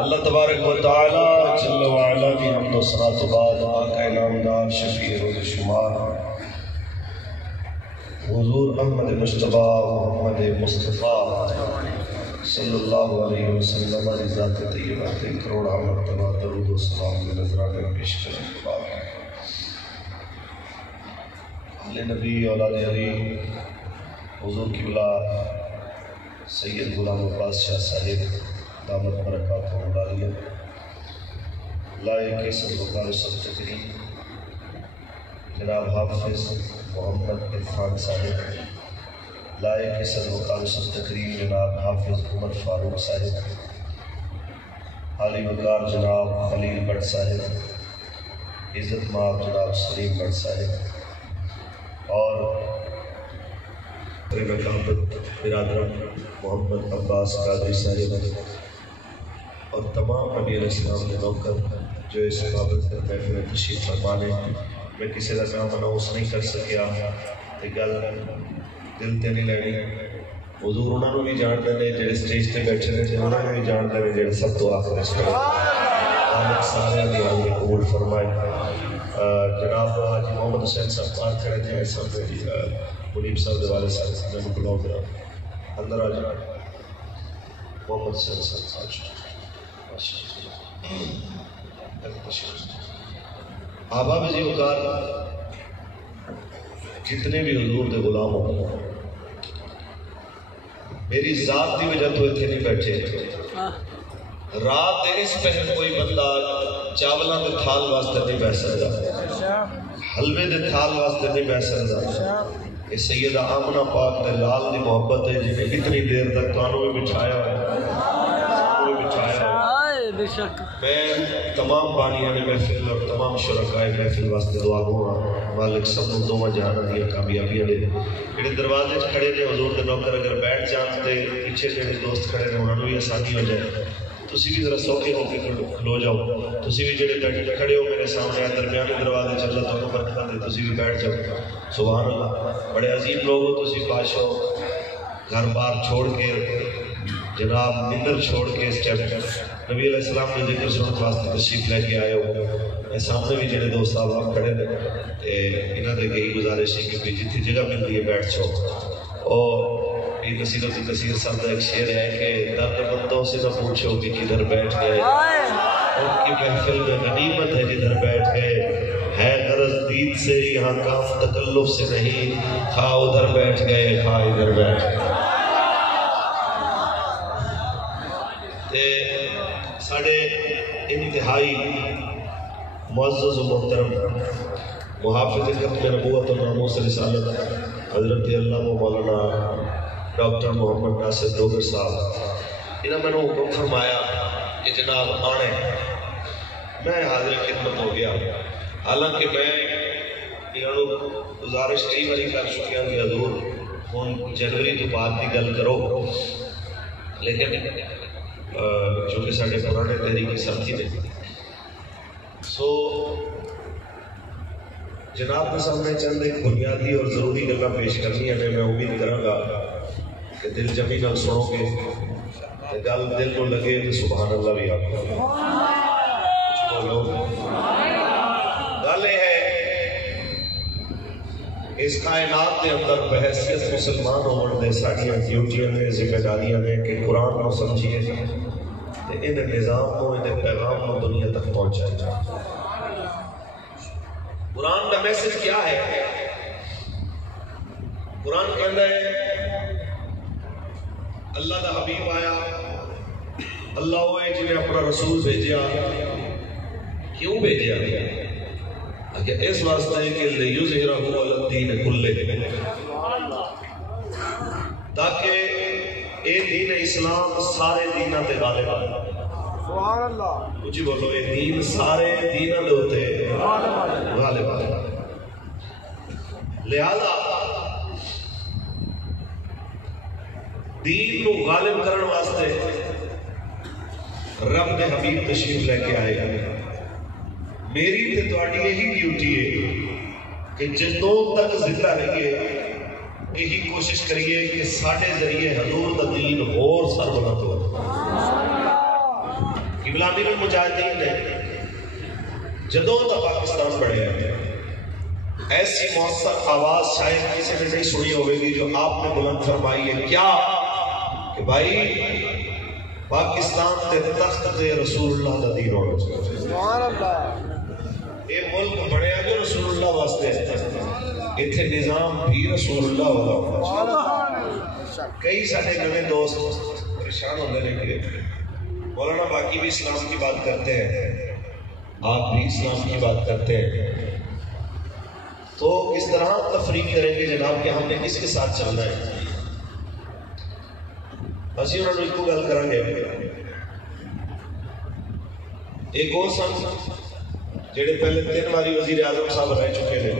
اللہ تبارک و تعالی جل وعلا کی حمد و ثنا و بعد آقا انعامدار شفیع روز شمار حضور احمد مجتبی محمد مصطفیٰ صلی اللہ علیہ وسلم کی ذات طیبہ تے کروڑا مرتبہ درود و سلام کے نذرانے پیش کرنے کے بعد اہل نبی اولاد علی حضور قبلہ سید غلام عباس شاہ صاحب دامت برکاتہ عالیہ لائق کیسر وقار سب تقریم جناب حافظ محمد عرفان صاحب لائق کیسر وقار سب تقریم جناب حافظ عمر فاروق صاحب عالی وقار جناب خلیل بٹ صاحب عزت مآب جناب سلیم بٹ صاحب اور برادرم محمد عباس قادری صاحب اور تمام نبی علیہ السلام کے نوکر جو اس بابت میں محفل تشریف فرمانے میں کسی کا نام اناؤنس نہیں کر سکیا تے گل دل تے نہیں لینی حضور انہاں نوں بھی جانتے ہیں جڑے سٹیج تے بیٹھے نے انہاں نوں بھی جانتے ہیں جڑے سب تو آخر اس طرح اللہ سارے دی حاضری قبول فرمائے جناب حاجی محمد حسین صاحب بات کر رہے تھے سب منیب صاحب دے والے صاحب نے بلاؤ کرا اندر آ جائے محمد حسین صاحب آبا بزی وقار جتنے بھی حضور دے غلام ہوں میری ذات دی وجہ تو اتنے نہیں بیٹھے رات اس پہر کوئی بندہ چاولاں دے تھال واسطے نہیں بیٹھ سکتا حلوے دے تھال واسطے نہیں بیٹھ سکتا یہ سیدہ آمنہ پاک دے لال دی محبت ہے جنہیں اتنی دیر تک کانوں میں بچھایا ہے میں تمام بانیاں نے محفل اور تمام شرکائے محفل واسطے دعا ہوں مالک سب نے دوما جہاں دیا کامیابیاں دے جڑے دروازے کھڑے نے حضور دے نوکر اگر بیٹھ جان تے پیچھے جڑے دوست کھڑے نے انہاں نوں بھی آسانی ہو جائے تسی بھی ذرا سوکھے ہو کے کھلو جاؤ تسی بھی جڑے کھڑے ہو میرے سامنے درمیانے دروازے چل رہا تو برکت دے تسی بھی بیٹھ جاؤ سبحان اللہ بڑے عظیم لوگ ہو تسی بادشاہ گھر بار چھوڑ کے جناب مندر چھوڑ کے اس ٹائم نبی علیہ السلام نے ذکر سنت واسطے تشریف لے کے آئے ہو میں سامنے بھی جڑے دوست آپ کھڑے نے انہاں دے کئی گزارش ہے کہ جتنی جگہ ملتی ہے بیٹھ جاؤ اور یہ نصیرت کثیر صاحب کا ایک شعر ہے کہ درد بندوں سے نہ پوچھو کہ کدھر بیٹھ گئے ان کی محفل میں غنیمت ہے جدھر بیٹھ گئے ہے غرض دید سے یہاں کام تکلف سے نہیں خواہ ادھر بیٹھ گئے خواہ ادھر بیٹھ گئے ساڑھے انتہائی معزز و محترم محافظ ختم نبوت و ناموس رسالت حضرت علامہ مولانا ڈاکٹر محمد ناصر ڈوگر صاحب انہوں نے حکم فرمایا کہ جناب آنے میں حاضر خدمت ہو گیا حالانکہ میں انہوں نے گزارش کئی باری کر چکیا کہ حضور ہوں جنوری تو بعد کی گل کرو لیکن جو کہ ساڑھے پرانے تحریکی ساتھی نے سو جناب کے سامنے چند ایک بنیادی اور ضروری گلہ پیش کرنی ہے میں امید کروں گا کہ دل جمی نال سنو گے گل دل کو لگے تو سبحان اللہ بھی آپ گل ہے اس کائنات کے اندر بحیثیت مسلمان ہونے دے ساڑیاں ڈیوٹیاں نے ذمہ داریاں نے کہ قرآن کو سمجھیے ان نظام کو ان پیغام کو دنیا تک پہنچائے جائے قرآن کا میسج کیا ہے قرآن کہتا ہے اللہ کا حبیب آیا اللہ ہوئے جنہیں اپنا رسول بھیجیا کیوں بھیجیا کہ اس واسطے ہے کہ لیظہرہ علی الدین کلہ تاکہ اے دین اسلام سارے دیناں تے غالب آئے سبحان اللہ کچھ بولو اے دین سارے دیناں دے ہوتے غالب آئے لہذا دین کو غالب کرنے واسطے رب دے حبیب تشریف لے کے آئے میری تے تواڈی یہی ڈیوٹی ہے کہ جدوں تک زندہ رہیے یہی کوشش کریے کہ ساڑھے ذریعے حضور دا دین اور سربلند ہو قبلہ امیر المجاہدین نے جدوں دا پاکستان بڑھیا ایسی مؤثر آواز شاید کسی نے نہیں سنی ہوگی گی جو آپ نے بلند فرمائی ہے، کیا کہ بھائی پاکستان تے تخت تے رسول اللہ دا دین ہونا چاہیے۔ سبحان اللہ، یہ ملک بڑھیا جو رسول اللہ واسطے ہے، اتھے نظام بھی رسول اللہ والا ہونا۔ کئی سارے نئے دوست پریشان ہونے لگے، مولانا باقی بھی اسلام کی بات کرتے ہیں، آپ بھی اسلام کی بات کرتے ہیں، تو کس طرح تفریق کریں گے جناب کہ ہم نے کس کے ساتھ چلنا ہے؟ اسی انہوں نے ایک گل کریں گے۔ ایک اور سن جڑے پہلے 3 باری وزیر اعظم صاحب رہ چکے ہیں،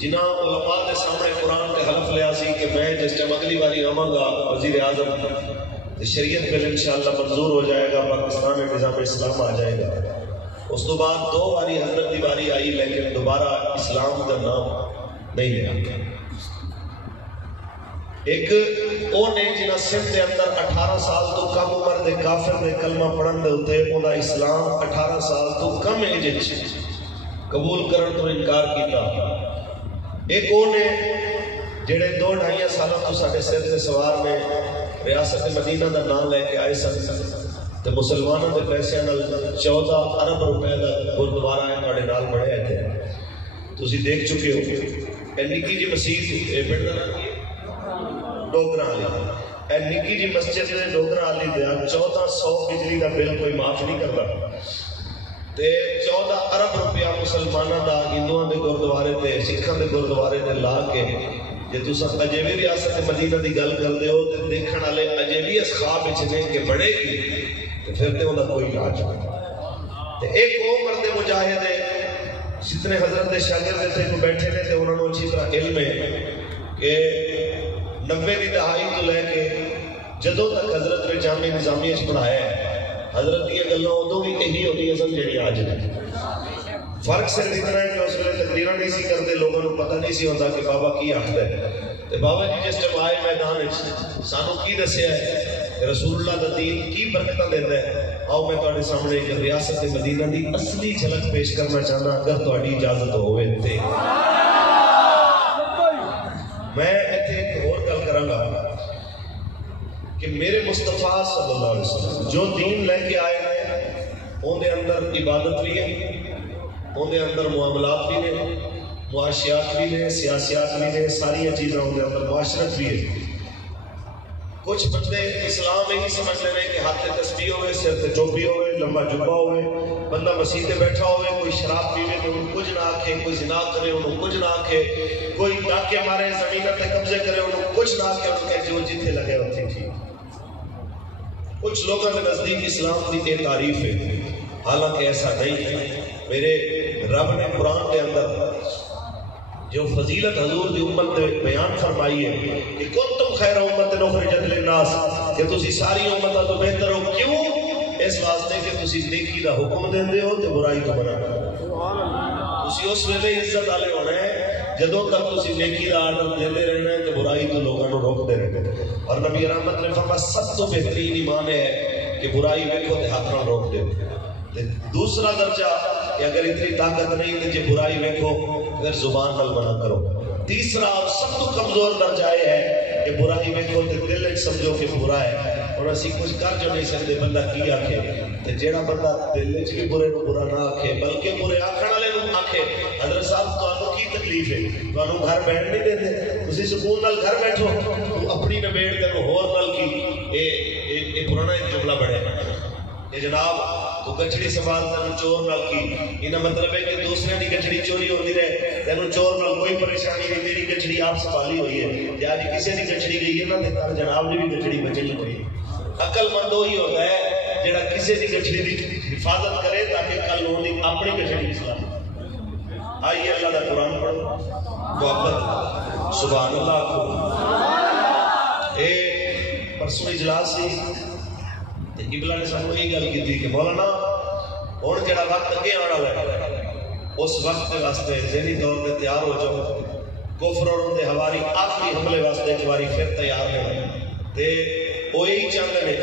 جنہاں علماء کے سامنے قرآن کے حلف لیا سی کہ میں جس ٹائم اگلی باری رہاں گا وزیر اعظم شریعت بل انشاءاللہ منظور ہو جائے گا، پاکستان میں نظام اسلام آ جائے گا۔ اس تو بعد 2 باری حضرت دی باری آئی لیکن دوبارہ اسلام کا نام نہیں لیا۔ ایک او نے جنہاں سندھ کے اندر 18 سال تو کم عمر دے کافر دے کلمہ پڑھن دے ہوتے انہاں اسلام 18 سال تو کم ایج قبول کرن تو انکار کیتا۔ ایک او نے جڑے 2-2.5 سالوں تو ساڈے سر تے سوار نے ریاست مدینہ دا نام لے کے آئے سن تے مسلمانوں کے پیسے نال 14 ارب روپے کا گردوارا ہے تھوڑے نال بڑھے تھے، تسی دیکھ چکے ہو۔ اے نکی جی مسجد پنڈ دا نام ڈوگرا والی، اے نکی جی مسجد نے ڈوگرا والی دیا 1400 بجلی کا بل کوئی معاف نہیں کرتا، تے 14 ارب روپیہ مسلمانوں دا ہندوؤں دے گردوارے تے سکھاں دے گردوارے تے لا کے جے تساں اجے بھی ریاست مدینہ دی گل کردے ہو تے دیکھن والے اجے بھی اس خواب وچ نے کہ بڑے گی تے پھر تے انہاں کوئی علاج نہیں۔ تے ایک وہ مرد مجاہد ہے جتنے حضرت دے شاگرد تھے کو بیٹھے نے تے انہاں نوں اچھی طرح علم ہے کہ 90 کی دہائی تو لے کے جدوں تک حضرت نے جامع نظامیہ وچ پڑھایا ہے، حضرت دی گلاں ادوں بھی یہی ہوندی اصل جڑی اج نے۔ فرق صرف اتنا ہے کہ اس ویلے تقریراں نہیں سی کرتے، لوگوں کو پتہ نہیں سی ہوندا کہ بابا کی آخدا ہے، تے بابا جی جس ٹائم آئے میدان وچ سانوں کی دسیا ہے کہ رسول اللہ دا دین کی برکتاں دیندا ہے۔ آؤ میں تہاڈے سامنے ایک ریاست مدینہ دی اصلی جھلک پیش کرنا چاہنا اگر تہاڈی اجازت ہوے تے۔ میں ایتھے ایک اور گل کراں گا کہ میرے مصطفیٰ صلی اللہ علیہ وسلم جو دین لے کے آئے ہیں اون دے اندر عبادت بھی ہے، اون دے اندر معاملات بھی نے، معاشیات بھی نے، سیاسیات بھی نے، ساری چیزیں اون دے اندر، معاشرت بھی ہے۔ کچھ بندے اسلام یہی سمجھتے ہیں کہ ہاتھ تسبیح ہوئے، سر تے ٹوپی ہوئے، لمبا جبہ ہوئے، بندہ مسیح تے بیٹھا ہوئے، کوئی شراب پیوے تو انہوں کچھ نہ آکھے، کوئی زنا کرے انہوں کچھ نہ آکھے، کوئی ڈاکے مارے زمینہ تے قبضے کرے انہوں کچھ نہ آکھے، انہوں کہ جو جیتے لگے ہوتی تھی۔ کچھ لوگوں کے نزدیک اسلام کی ایک تعریف ہے، حالانکہ ایسا نہیں ہے۔ میرے رب نے قرآن کے اندر جو فضیلت حضور دی امت نے بیان فرمائی ہے کہ کنتم خیر امت اخرجت للناس، کہ تسی ساری امتاں تو بہتر ہو، کیوں؟ اس واسطے کہ تسی نیکی دا حکم دیندے ہو تے برائی تو منع کرتے ہو۔ تسی اس ویلے عزت والے ہونا ہے جدوں تک تسی نیکی دا آرڈر دیندے رہنا ہے تے برائی تو لوگوں کو روکتے رہنا۔ اور نبی رحمت نے فرمایا سب تو بہترین ایمان ہے کہ برائی ویکھو تے ہاتھ نال روک دو۔ دوسرا درجہ کہ اگر اتنی طاقت نہیں تو جی برائی ویکھو اگر زبان نال منع کرو۔ تیسرا اور سب تو کمزور درجہ یہ ہے کہ برائی ویکھو تے دل وچ سمجھو کہ برا ہے اور اسی کچھ کر جو نہیں سکتے، بندہ کی آکھے تے جیڑا بندہ دل وچ بھی برے نو برا نہ آکھے بلکہ برے آکھن والے نو آکھے حضرت صاحب تانوں کی تکلیف ہے، تانوں گھر بیٹھ نہیں دیندے، تسی سکون نال گھر بیٹھو، تو اپنی نبیڑ تے ہور نال کی اے پرانا ایک جملہ بڑھے کہ جناب تو گچڑی سنبھال تینوں چور نال کی، انہاں مطلب ہے کہ دوسرے دی گچڑی چوری ہوندی رہے، تینوں چور نال کوئی پریشانی نہیں، میری گچڑی آپ سنبھالی ہوئی ہے، جے اج کسی دی گچڑی گئی ہے نا تے کل جناب دی بھی گچڑی بچنی ہوئی ہے۔ عقل مند وہی ہوتا ہے جڑا کسی دی گچڑی دی حفاظت کرے تاکہ کل وہ اپنی گچڑی سلامت۔ آئیے اللہ دا قرآن پڑھو، محبت سبحان اللہ کو۔ اے پرسوں اجلاس سی قبلہ نے سانوں یہ گل کی تھی کہ مولانا ہن جڑا وقت اگے آنے والا ہے اس وقت کے واسطے ذہنی طور پہ تیار ہو جاؤ، کفر اور اندے ہواری آخری حملے واسطے ایک باری پھر تیار ہیں تے وہ یہی چاہتے ہیں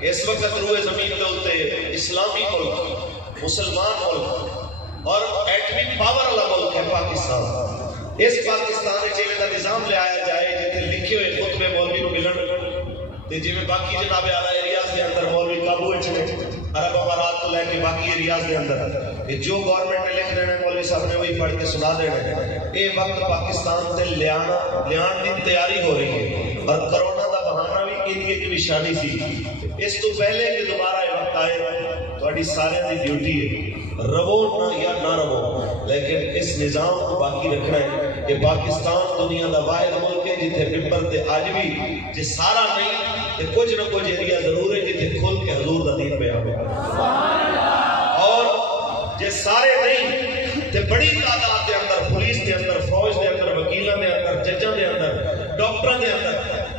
کہ اس وقت روئے زمین کے ہوتے اسلامی ملک، مسلمان ملک اور ایٹمی پاور والا ملک ہے پاکستان. اس پاکستان جی کا نظام لے آیا جائے جیسے لکھے ہوئے خطبے مولوی کو ملن جی باقی جناب اعلیٰ ایریاز کے اندر مولوی قابو عرب امارات کو لے کے باقی ایریاز کے اندر جو گورنمنٹ نے لکھ دینا مولوی صاحب نے وہی پڑھ کے سنا دینا. یہ وقت پاکستان سے لیان کی تیاری ہو رہی ہے اور کرونا کا بہانہ بھی ان کی نشانی سی. اس تو پہلے کہ دوبارہ یہ وقت آئے تھوڑی سارے کی ڈیوٹی ہے رو یا نہ رو لیکن اس نظام کو باقی رکھنا ہے کہ پاکستان دنیا کا واحد ملک ہے جتنے ممبر تے آج بھی جی سارا نہیں تے کچھ نہ کچھ ایریا ضرور ہے جتنے کھل کے حضور کا دین پہ آوے اور جی سارے نہیں تے بڑی تعداد کے اندر پولیس کے اندر فوج کے اندر وکیلوں کے اندر ججوں کے اندر ڈاکٹروں کے اندر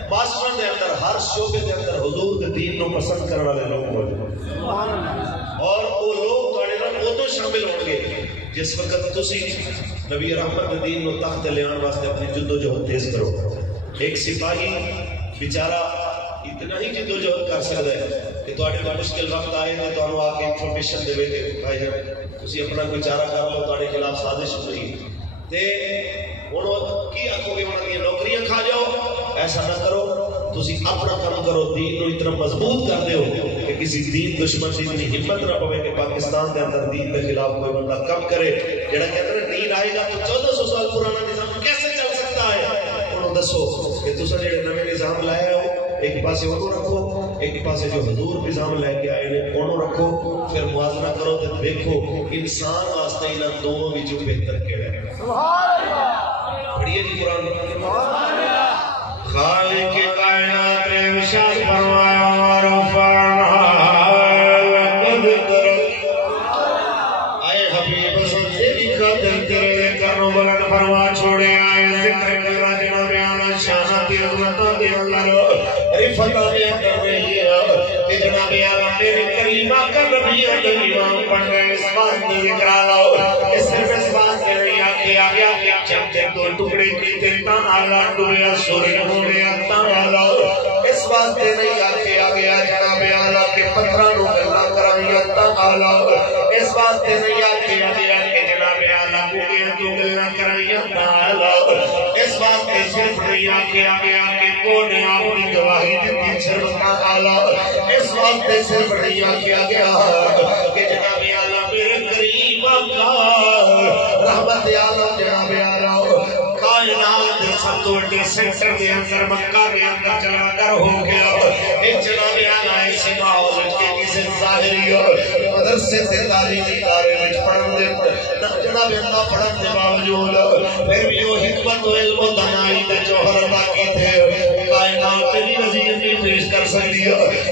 ماسٹروں کے اندر ہر شعبے کے اندر حضور کے دین کو پسند کرنے والے لوگ موجود اور وہ لوگ ادو شامل ہوں گے جس وقت تسی نبی رحمت دین کو تخت لے آنے واسطے اپنی جدوجہد تیز کرو. ایک سپاہی بیچارہ اتنا ہی جدوجہد کر سکتا ہے کہ تھوڑے کا مشکل وقت آئے تو تمہیں آ کے انفارمیشن دے کہ بھائی جان تسی اپنا کوئی چارہ کر لو تھوڑے خلاف سازش ہوئی تے انہوں کی آنکھوں کے انہوں نے نوکریاں کھا جاؤ. ایسا نہ کرو تسی اپنا کام کرو. دین کو اتنا مضبوط کر دے ہو کہ کسی دین دشمن سے اتنی ہمت نہ پوے کہ پاکستان کے اندر دین کے خلاف کوئی بندہ کم کرے. جڑا کہتے ہیں دین آئے گا تو 1400 سال پرانا نظام کیسے چل سکتا ہے. انہوں دسو کہ تسا جڑے نئے نظام لائے ہو ایک پاسے انہوں رکھو ایک پاسے جو حضور نظام لے کے آئے نے انہوں رکھو پھر موازنہ کرو تو دیکھو انسان واسطے انہاں دونوں وچوں بہتر کیڑا ہے. سبحان اللہ. پڑھیے جی قرآن. خالق کائنات نے ارشاد فرمایا رفعنا لقد اے حبیب سن تیری خاطر تیرے کرنوں بلند فرما چھوڑے آئے ذکر کرنا جناب اعلی شان دی عظمت دی اللہ رفعت بیان کر رہی ہے کہ جناب اعلی میرے کریمہ کا نبی امام پڑھنے اس بات کی ذکر لاؤ اس صرف اس بات سے نہیں آگیا جب جب دو ٹکڑے کی تیتا آلہ ڈویا سورج ہو گیا تالا اس واسطے نہیں آگیا جناب اعلیٰ کے پتھرانوں گلہ کرائیاں تالا اس واسطے نہیں آگیا کہ جناب اعلیٰ کو گیا تو گلہ کرائیاں تالا اس واسطے صرف نہیں آگیا کہ کونے آپنی گواہی دیتی صرف تالا اس واسطے صرف نہیں آگیا کہ جناب اعلیٰ میرے قریب آقا رحمت اعلیٰ جناب اعلیٰ کائنات سب تو اٹھے سینٹر دے اندر مکہ دے اندر چلا کر ہو گیا ایک جناب اعلیٰ ایسی ماحول کے کسی ظاہری مدرسے سے تعلیمی ادارے میں پڑھن دے جناب اعلیٰ پڑھن دے باوجود پھر بھی وہ حکمت و علم و دانائی دے جوہر باقی تھے کائنات تیری نظیر نہیں پیش کر سکتی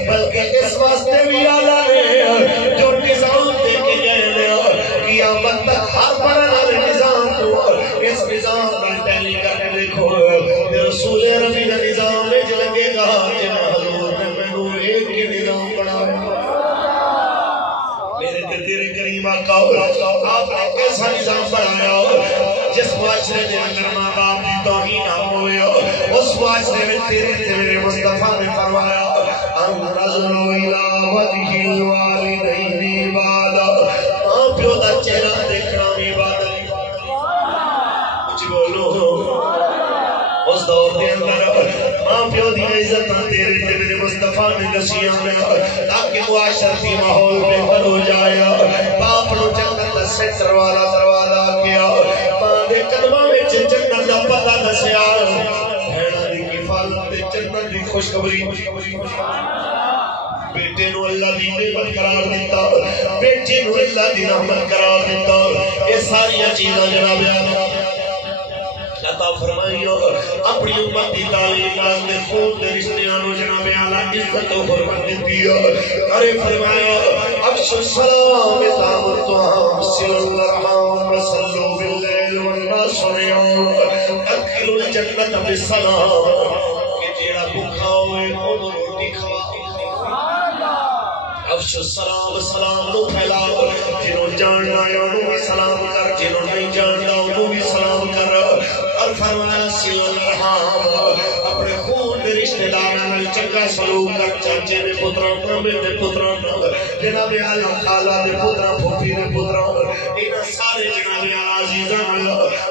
بلکہ اس واسطے بھی اعلیٰ نے جو نظام دے کے گئے قیامت تک ہر پڑھن والے نظام تو اس نظام میں پہلی کر کے دیکھو رسول ربی کا نظام میں لگے گا جنہ حضور نے میں نے ایک ہی نظام بنایا میرے تیرے کریم آقا آپ نے کیسا نظام بنایا جس معاشرے کے اندر ماں باپ کی توہین نہ ہوئے اس معاشرے میں تیرے مصطفیٰ نے فرمایا ان نظر الى وجه الوالدین عبادہ ماں پیو دا چہرہ دیکھنا عبادت کچھ بولو اس دور دے اندر ماں پیو دی عزت تیرے میرے مصطفیٰ نے دسیاں میں تاکہ معاشرتی ماحول بہتر ہو جائے باپ نو جنت دا سینٹر والا دروازہ کیا ماں دے قدماں وچ جنت دا پتہ دسیا بھیڑاں دی کفالت تے جنت دی خوشخبری بیٹے نو اللہ دی نعمت قرار دیتا بیٹے نو اللہ دی رحمت قرار دیتا یہ ساری چیزاں جناب عطا فرمائیو اپنی امت دی تعلیم واسطے خون دے رشتیاں نو جناب اعلیٰ عزت و حرمت دیتی ارے فرمایا افشوا السلام اتام الطعام صلوا الارحام وصلوا باللیل والناس نیام ادخلوا الجنت بالسلام کہ جیڑا بھوکا ہوئے انہوں روٹی کھوا افشوا السلام سلام نو پھیلاؤ جنہوں جاننا ہے انہوں بھی سلام کر جنہوں نہیں جاننا انہوں بھی سلام کر اور فرمایا صلوا الارحام اپنے خون دے رشتے رشتے دار چنگا سلوک کر چاچے دے پتراں مامے دے پتراں جناب اعلی خالہ دے پتراں پھوپھی دے پتراں انہاں سارے جناب اعلی عزیزاں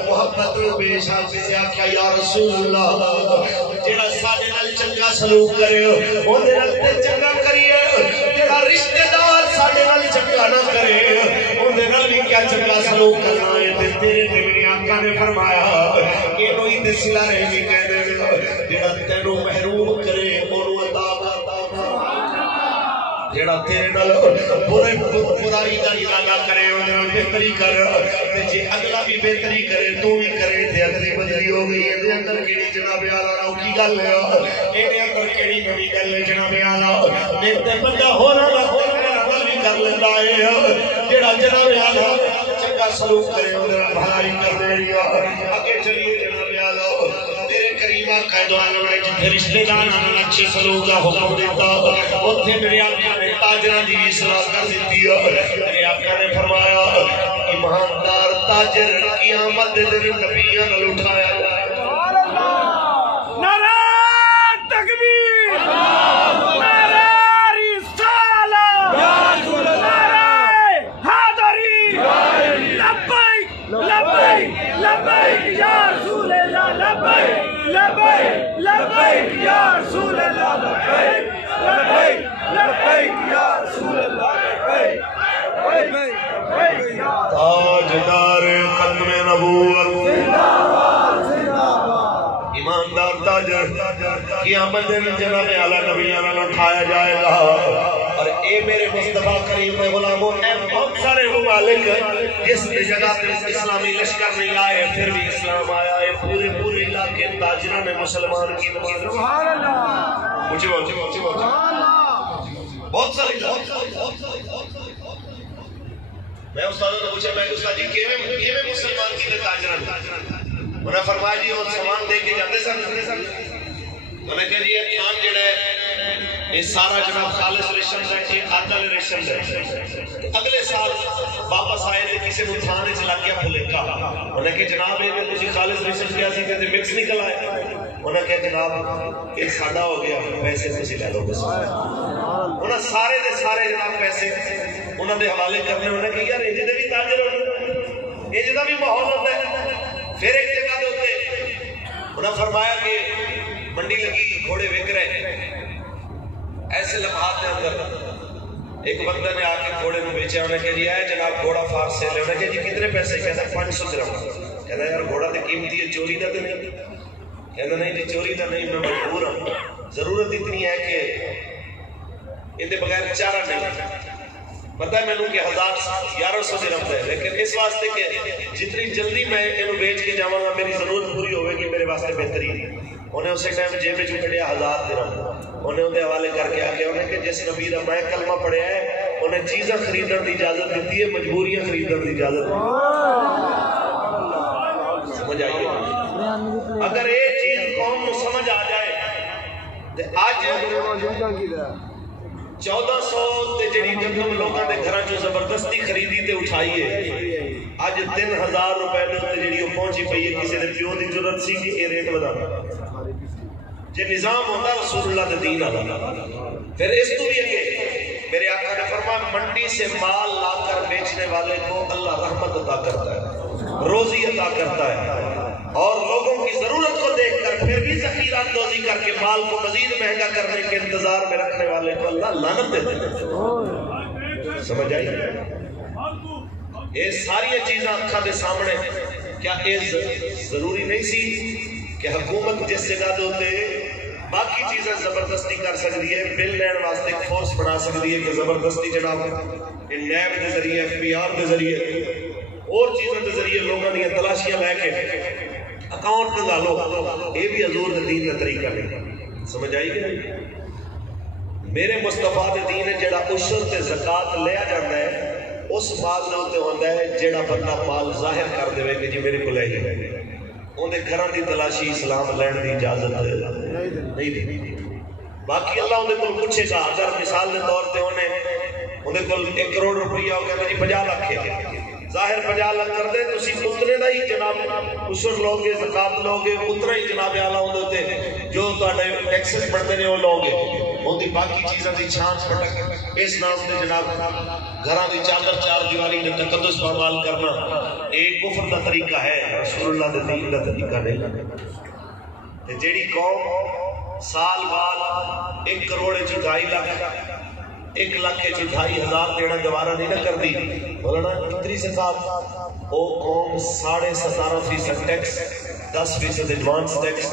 محبت نو پیش آ کے آکھیا یا رسول اللہ جڑا ساڈے نال چنگا سلوک کرے اودے نال تے چنگا کریے جڑا رشتے دار ساڈے نال چنگا نہ کرے اودے نال بھی کیا چنگا سلوک کرنا ہے تے تیرے تے میرے آقا نے فرمایا کہ کوئی تے صلہ رحمی کہہ دے جڑا تینوں محروم کرے اونوں عطا جڑا تیرے نال برائی دا ارادہ کرے اونوں بہتری کر تے جے اگلا بھی بہتری کرے تو بھی کرے تے اگلی بدلی ہو گئی ہے تے اندر کیڑی جناب اعلی راو کی گل ہے اے اندر کیڑی نویں گل ہے جناب اعلی تے بندہ ہونا بھی کر لیندا ہے جڑا جناب اعلی چنگا سلوک کرے اونوں بھلائی کر دے اگے چلیے جناب اعلی تیرے کریم آقا دو عالم نے جتھے رشتے داراں اچھے سلوک دا حکم دیتا اوتھے میرے آقا نے تاجراں دی اصلاح کر دتی میرے آقا نے فرمایا ایماندار تاجر قیامت دے دن نبیاں نال اٹھایا سبحان اللہ نعرہ تکبیر نعرہ رسالہ یا رسول اللہ حاضری لبیک لبیک لبیک یا رسول اللہ لبیک لبیک لبیک یا رسول اللہ لبیک لبیک لبیک یا رسول اللہ لبیک تاجدار ختم نبوت ایماندار تاجر قیامت دن جناب اعلی نبیوں نال اٹھایا جائے گا اور اے میرے مصطفیٰ کریم غلاموں اے بہت سارے ممالک جس جگہ پہ اسلامی لشکر نہیں آئے پھر بھی اسلام آیا ہے پورے علاقے تاجروں نے مسلمان کی سبحان اللہ مجھے بہت سارے میں استادوں نے پوچھا میں استاد جی کیویں مسلمان کی تاجران انہوں نے فرمایا جی وہ سامان دے کے جاتے سن انہوں نے کہا جی یہ خان جڑا ہے یہ سارا جناب خالص ریشم ہے یہ عادل ریشم ہے اگلے سال واپس آئے تھے کسی نے تھانے چلا گیا پھلیکا انہوں نے کہا جناب یہ کچھ خالص ریشم کیا سی کہتے مکس نکل آئے انہوں نے کہا جناب ایک سادہ ہو گیا پیسے کسی لے لو بس انہوں نے سارے دے سارے جناب پیسے انہوں نے حوالے کرنے انہوں نے کہا یار یہ بھی تاجر ہو یہ جدہ بھی ماحول ہوتا ہے پھر ایک جگہ دے ہوتے انہوں نے فرمایا کہ منڈی لگی گھوڑے وک رہے ایسے لمحات کے اندر ایک بندہ نے آ کے گھوڑے میں بیچا انہوں نے کہا جی آئے جناب گھوڑا فارس سے لے انہوں نے کہا جی کتنے پیسے کہتا 500 درہم کہتا یار گھوڑا تو قیمتی ہے چوری کا تو نہیں کہتا نہیں جی چوری کا نہیں میں مجبور ہوں ضرورت اتنی ہے کہ ان کے بغیر چارہ نہیں پتہ ہے میں نے کہ 1100 درہم ہے لیکن اس واسطے کہ جتنی جلدی میں انہوں بیچ کے جاؤں گا میری ضرورت پوری ہوئے گی میرے واسطے بہترین انہیں اسے ٹائم جیب میں چکڑیا 1000 درہم انہیں اندھے حوالے کر کے آگے انہیں کہ جس نبی دا میں کلمہ پڑھیا ہے انہیں چیزیں خریدن دی اجازت دیتی ہے مجبوریاں خریدن دی اجازت سمجھ آئیے اگر ایک چیز قوم کو سمجھ آ جائے تو آج 1400 تے جڑی گندم لوگاں دے گھراں چوں زبردستی خریدی تے اٹھائیے اج 3000 روپے دے تے جڑی او پہنچی پئی ہے کسی دے پیو دی ضرورت سی کہ اے ریٹ ودا جے نظام ہوندا رسول اللہ دے دین والا پھر اس تو بھی اگے میرے آقا نے فرمایا منڈی سے مال لا کر بیچنے والے کو اللہ رحمت عطا کرتا ہے روزی عطا کرتا ہے اور لوگوں کی ضرورت کو دیکھ کر پھر بھی ذخیرہ اندوزی کر کے مال کو مزید مہنگا کرنے کے انتظار میں رکھنے والے کو اللہ لعنت دیتا ہے سمجھ آئی یہ ساری چیزیں آنکھوں کے سامنے کیا یہ ضروری نہیں سی کہ حکومت جس جگہ ہوتے باقی چیزیں زبردستی کر سکتی ہے بل لین واسطے ایک فورس بنا سکتی ہے کہ زبردستی جناب نیب کے ذریعے ایف پی آر کے ذریعے اور چیزوں کے ذریعے لوگوں کی تلاشیاں لے کے اکاؤنٹ لگا لو یہ بھی حضور دین کا طریقہ نہیں سمجھ آئی کہ میرے مصطفیٰ دین جڑا عشر تے زکات لیا جاتا ہے اس مال دے اوتے ہوندا ہے جڑا بندہ مال ظاہر کر دے کہ جی میرے کول ہے اندے گھراں دی تلاشی اسلام لین دی اجازت نہیں دی باقی اللہ اندے کول پوچھے گا اگر مثال دے طور تے اندے کول 1 کروڑ روپیہ ہو گیا جی 50 لاکھ ہے ظاہر بجالت کر دے تو اتنے دا ہی جناب عشر لوگے زکات لوگے اتنا ہی جناب اعلیٰ ہوندے جو ٹیکسز پڑھتے ہیں وہ لوگے ان دی باقی چیزاں دی چھان پھٹک اس نام دے جناب گھراں دی چادر چار دیواری نے تقدس پامال کرنا ایک کفر دا طریقہ ہے، رسول اللہ دے دین دا طریقہ نہیں۔ جیڑی قوم سال بعد 1 کروڑ 2.5 لاکھ 1 لاکھ 2.5 دینا دوبارہ نہیں نہ کر دی بولنا اتنی زکات وہ قوم 17.5% ٹیکس 10% ایڈوانس ٹیکس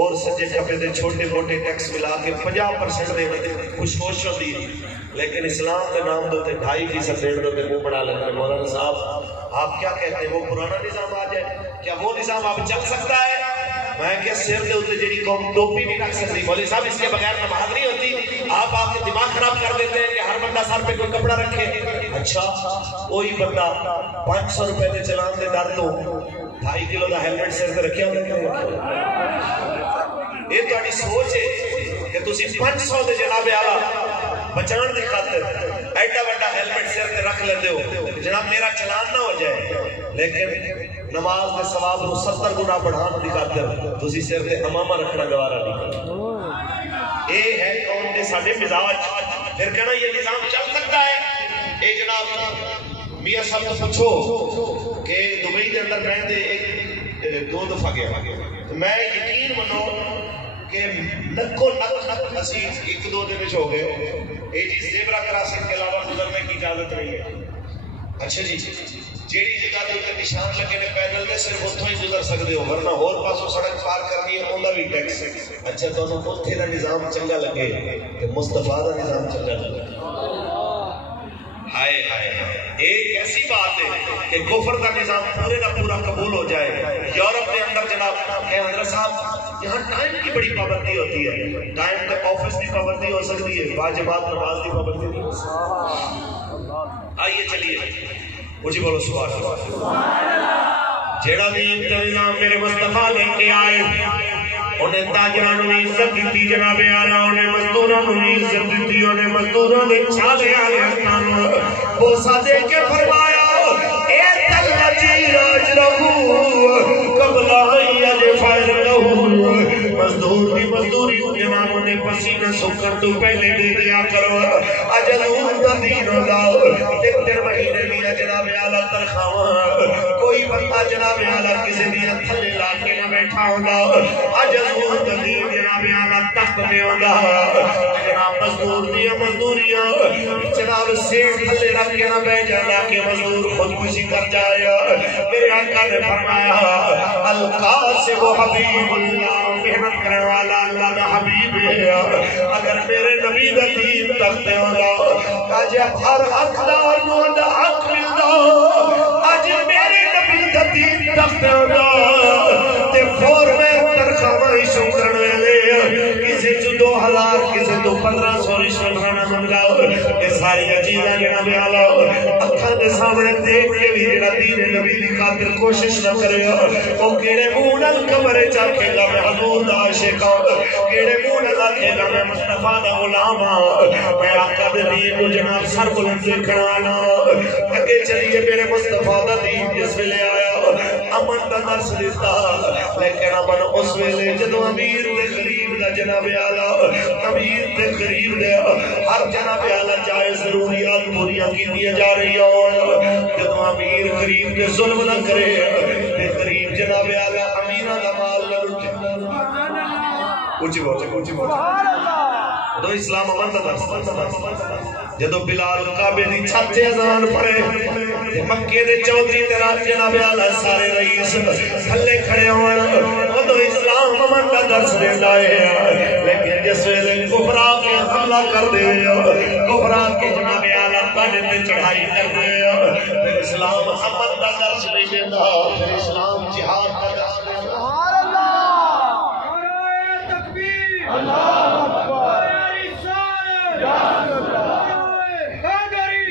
اور سجے کپے دے چھوٹے موٹے ٹیکس ملا کے 50% دے خوش خوش ہوتی ہے، لیکن اسلام کے نام دوتے 2.5% دین دوتے منہ بنا لیتے ہیں۔ مولانا صاحب آپ کیا کہتے ہیں وہ پرانا نظام آ جائے؟ کیا وہ نظام اب چل سکتا ہے؟ میں کہ سر دے ہوتے جیڑی قوم ٹوپی نہیں رکھ سکتی، مولوی صاحب اس کے بغیر نماز نہیں ہوتی، آپ کے دماغ خراب کر دیتے ہیں کہ ہر بندہ سر پہ کوئی کپڑا رکھے۔ اچھا وہی بندہ 500 روپے دے چلان دے ڈر تو 2.5 کلو دا ہیلمٹ سر تے رکھیا ہوتا ہے۔ یہ تہاڈی سوچ ہے کہ تسی 500 دے جناب اعلیٰ بچان دی خاطر ایڈا بڑا ہیلمٹ سر تے رکھ لیندے ہو جناب میرا چلان نہ ہو جائے، لیکن نماز دے ثواب نو 70 گنا بڑھان دی خاطر تسی سر تے امامہ رکھنا گوارا نہیں کرتے۔ اے ہے قوم دے ساڈے مزاج، پھر کہنا یہ نظام چل سکتا ہے؟ اے جناب میاں صاحب تو پوچھو کہ دبئی دے اندر میں دے ایک 2 دفعہ گیا تو میں یقین منو کہ نکو نک اسی 1-2 دن ہو گئے اے جی زیبرا کراسنگ کے علاوہ گزرنے کی اجازت نہیں ہے۔ اچھا جی جیڑی جگہ دے نشان لگے نے پیدل دے صرف اتوں ہی گزر سکتے ہو، ورنہ اور پاسوں سڑک پار کرنی ہے اوندا بھی ٹیکس۔ اچھا تانوں اوتھے دا نظام چنگا لگے تے مصطفیٰ دا نظام چنگا لگے؟ ہائے ہائے ایک ایسی بات ہے کہ کفر کا نظام پورے کا پورا قبول ہو جائے۔ یورپ کے اندر جناب کہ حضرت صاحب یہاں ٹائم کی بڑی پابندی ہوتی ہے، ٹائم پہ آفس کی پابندی ہو سکتی ہے، واجبات نماز کی پابندی نہیں ہو سکتی۔ آئیے چلیے مجھے بولو سبحان اللہ۔ جیڑا دین کا نظام میرے مصطفیٰ لے کے آئے انہیں تاجران نے عزت دیتی، جناب اعلیٰ انہیں مزدوران نے عزت دیتی، انہیں مزدوران نے چھالے آلے استان بوسا دے کے فرمایا اے تلجی راج رہو قبل آئی اجے فائر رہو۔ مزدور بھی مزدوری جناب انہیں پسینہ سکر تو پہلے دے دیا کرو، اجلون دا دین اللہ 3 مہینے لیا جناب اعلیٰ ترخواہ کوئی بندہ جناب اعلیٰ کسی دیا تھلے لا کے نہ بیٹھا ہوگا، اجلون دا دین جناب اعلیٰ تخت میں ہوگا۔ جناب مزدور دیا مزدوریاں جناب سیٹ تھلے رکھ کے نہ بیٹھ جانا کہ مزدور خودکشی کر جائے۔ میرے آقا نے فرمایا القاسم حبیب اللہ، محنت کرنے والا اللہ دا حبیب ہے، اگر میرے نبی دا دین تختے ہوگا آج ہر اقدار نو دا حق ملتا، آج میرے نبی دا دین تختے ہوگا تے فور میں ترخواہ ایشو کرنے لے کسی جو 2000 کسی تو 1500 رشوت کھانا منگا، یہ ساری چیزاں جناب اعلیٰ اکھاں دے سامنے دیکھ کے بھی جڑا دین نبی دی خاطر کوشش نہ کرے او کیڑے منہ نال کمرے چاکے گا میں حضور دا عاشق ہوں، کیڑے منہ نال آکھے گا میں مصطفیٰ دا غلام ہوں، میں آقا دے دین کو جناب سر بلند دیکھنا آنا۔ اگے چلیے میرے مصطفیٰ دا دین جس ویلے آیا امن دا درس دیتا، لیکن امن اس ویلے جدو امیر دے غریب دا جناب اعلیٰ امیر تے غریب دے ہر جناب اعلیٰ چاہے ضروریات پوریاں کی دیا جا رہی ہوں، جدو امیر غریب دے ظلم نہ کرے تے غریب جناب اعلیٰ امیرہ دا مال نہ لٹے۔ اونچی بولے دو اسلام امن دا درس۔ جدو بلال کعبے دی چھت تے اذان پڑے مکے دے چودھری تے راج جناب اعلیٰ سارے رئیس تھلے کھڑے ہوئے، وہ اسلام امن دا درس دیندا ہے، لیکن جس ویلے کفر کے حملہ کر دے کفر کے جناب اعلیٰ کانے تے چڑھائی کر دے پھر اسلام امن دا درس نہیں دیندا، پھر اسلام جہاد دا درس دیندا۔ سبحان اللہ، نعرہ تکبیر، اللہ اکبر،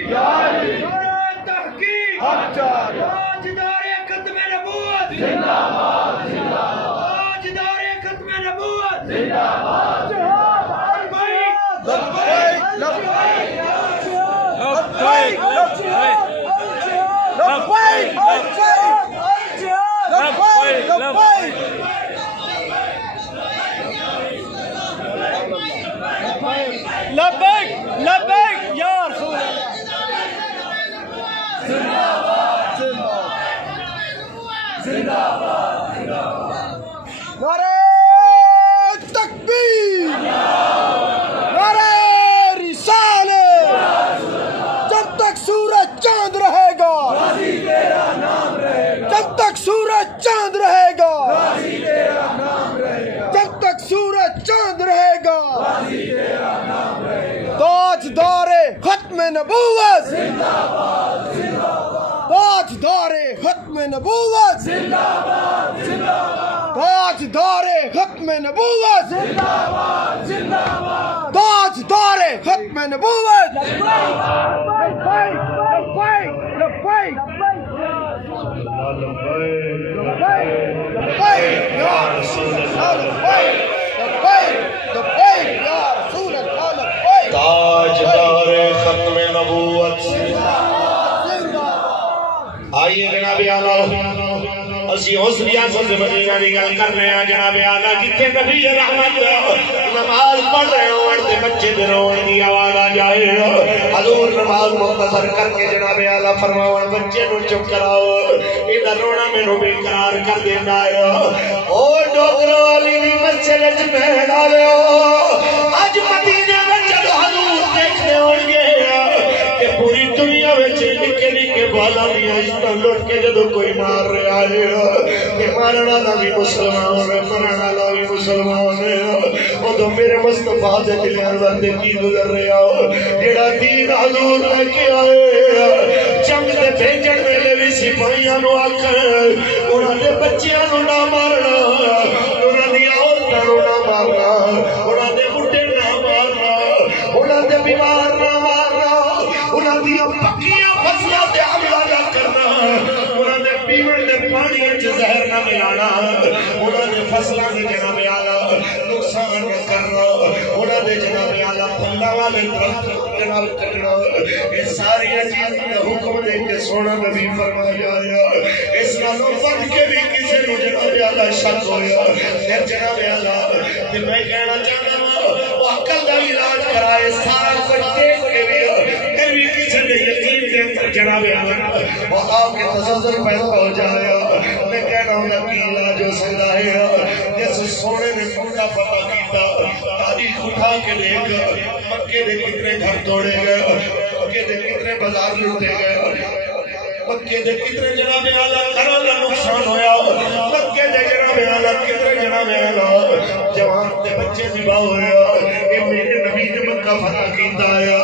یا تاجدار ختم نبوت زندہ باد، تاجدار ختم نبوت زندہ باد، لبیک لبیک لبیک لبیک لبیک لبیک یا رسول نعرہ تکبیر، نعرہ رسالت، جب تک سورج چاند رہے گا جب تک سورج چاند رہے گا جب تک سورج چاند رہے گا تاجدار ختم نبوت، تاجدار ختم نبوت، تاجدار ختم نبوت، تاجدار ختم نبوت. تاجدار ختم نبوت. آئیے جناب اعلیٰ اسی اس ریاست مدینہ کی گل کر رہے ہیں جناب اعلیٰ جتنے نبی رحمت نماز پڑھ رہے ہوں اڑتے بچے دے رون کی آواز آ جائے حضور نماز مختصر کر کے جناب اعلیٰ فرماؤں بچے نو چپ کراؤ ادھر رونا میں نو بے قرار کر دینا ہے او ڈوگروں والی بھی مسجد وچ بہن آئے ہو اج مدینہ میں جب حضور دیکھنے ہوں گے کہ پوری دنیا میں نکے نکے بالا دیا عزتاں لٹ کے جدو کوئی مار رہا ہے کہ مارنا لا بھی مسلمان ہے مرنا لا بھی مسلمان ہے وہ تو میرے مصطفیٰ دے دلیاں وردے کی گزر رہا ہو جیڑا دین حضور لے کے آئے جنگ دے بھیجن میلے بھی سپاہیاں نو آکھر انہاں دے بچیاں نو نہ مارنا انہاں دی عورتاں نو نہ مارنا انہاں دے بڈھے نہ مارنا انہاں دے بیمار نہ مارنا انہاں دی پکیاں فصلاں تے حملہ نہ کرنا انہاں دے پیون دے پانی وچ زہر نہ ملانا انہاں دے فصلاں دے جناب اعلیٰ نقصان نہ کرنا انہاں دے جناب اعلیٰ پھلاں والے درخت جناب کٹنا یہ ساری چیزاں دا حکم دے کے سونا نبی فرمایا اس نالوں بڑھ کے بھی کسی نو جناب اعلیٰ شک ہویا پھر جناب اعلیٰ تے میں کہنا چاہتا ہوں وہ عقل دا علاج کرائے سارا کچھ دیکھ کے بھی پھر بھی کسی نے یقین کے اندر جناب اعلیٰ وہ آپ کے تصدر پیدا ہو جایا میں کہنا ہوں کہ علاج ہو سکتا ہے جس سونے نے پورا پتہ کیتا تاریخ اٹھا کے لے گا مکے دے کتنے گھر توڑے گئے مکے دے کتنے بازار لوٹے گئے مکے دے کتنے جناب اعلیٰ گھراں دا نقصان ہویا مکے دے جناب اعلیٰ کتنے جناب اعلیٰ جوان تے بچے ذبح ہویا یہ میرے نبی نے مکہ فتح کیتا ہے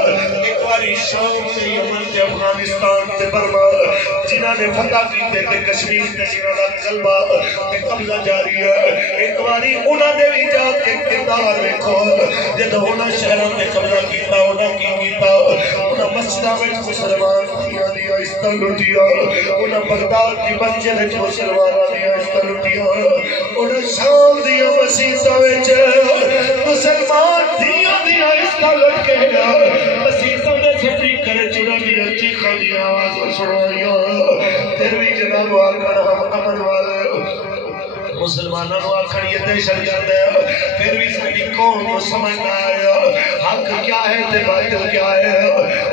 ایک باری شام سے یمن تے افغانستان تے برما جنہاں نے فتح کیتے تے کشمیر تے جنہاں دا قلبہ تے قبضہ جاری ہے ایک باری انہاں دے بھی جا کے کردار دیکھو جدو انہاں شہراں تے قبضہ کیتا انہاں کی کیتا انہاں مسجداں وچ مسلمان کیاں دیا استل لٹیا انہاں بغداد دی مسجد وچ مسلماناں دیا استل لٹیا انہاں شام دی مسجداں وچ مسلمان دیا استل لٹ کے مسجداں دے چھٹی کرے چڑا دیا چیخاں دی آواز سنایا پھر بھی جناب آکھن ہم امن والے مسلمانوں کو آخر یہ دہشت گرد ہے پھر بھی ساری قوم کو سمجھ نہ آیا حق کیا ہے تے باطل کیا ہے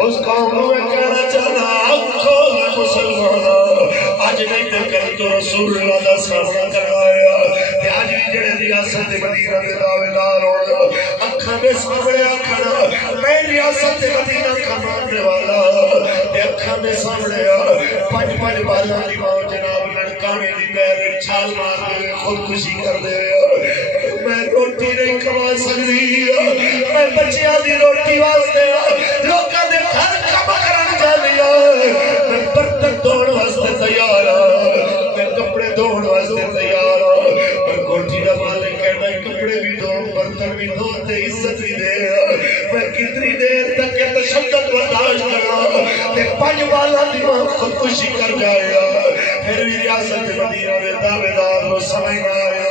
اس قوم کو میں کہنا چاہنا حق کھول مسلمانوں آج نہیں تے کل تو رسول اللہ دا سامنا کروایا تے آج بھی جڑے ریاست مدینہ دے دعوے دار ہون اکھاں دے سامنے آکھنا میں ریاست مدینہ کا ماننے والا تے اکھاں دے سامنے پانچ بالاں دی ماں جناب لڑکانے دی پیر چھال مار دے خودکشی کر دے میں روٹی نہیں کما سکتی میں بچیاں دی روٹی واسطے لوکاں دے گھر کم کرن جاندی میں برتن دھون واسطے تیار میں کپڑے دھون واسطے تیار میں کوٹھی دا مالک کہنا کپڑے بھی دھو برتن بھی دھو تے عزت بھی دے میں کتنی دیر تک یہ تشدد برداشت کرا تے پنج بالاں دی ماں خودکشی کر جائے پھر بھی ریاست مدینہ دے دعوے دار نو سمجھ نہ آیا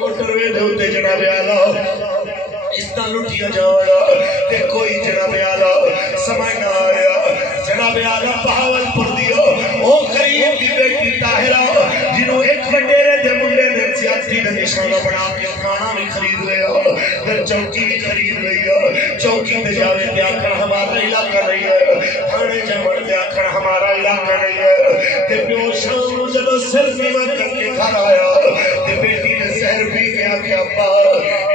موٹر وے دے ہوتے جناب اعلیٰ اس طرح لٹیا جانا تے کوئی جناب اعلیٰ سمجھ نہ آیا جناب اعلیٰ بہاول پور دیو او قریب کی بیٹی طاہرہ جنہوں ایک وڈیرے دے منڈے نے سیاسی کا نشانہ بنا کے کھانا بھی خرید لیا پھر چوکی بھی خرید رہی ہے چوکی پہ جاوے پہ آکھر ہمارا علاقہ نہیں ہے تھانے جمع پہ آکھر ہمارا علاقہ نہیں ہے تے پیو شام جب سر بیمہ کر کے گھر آیا تے بیٹی نے زہر پی کے آکھے ابا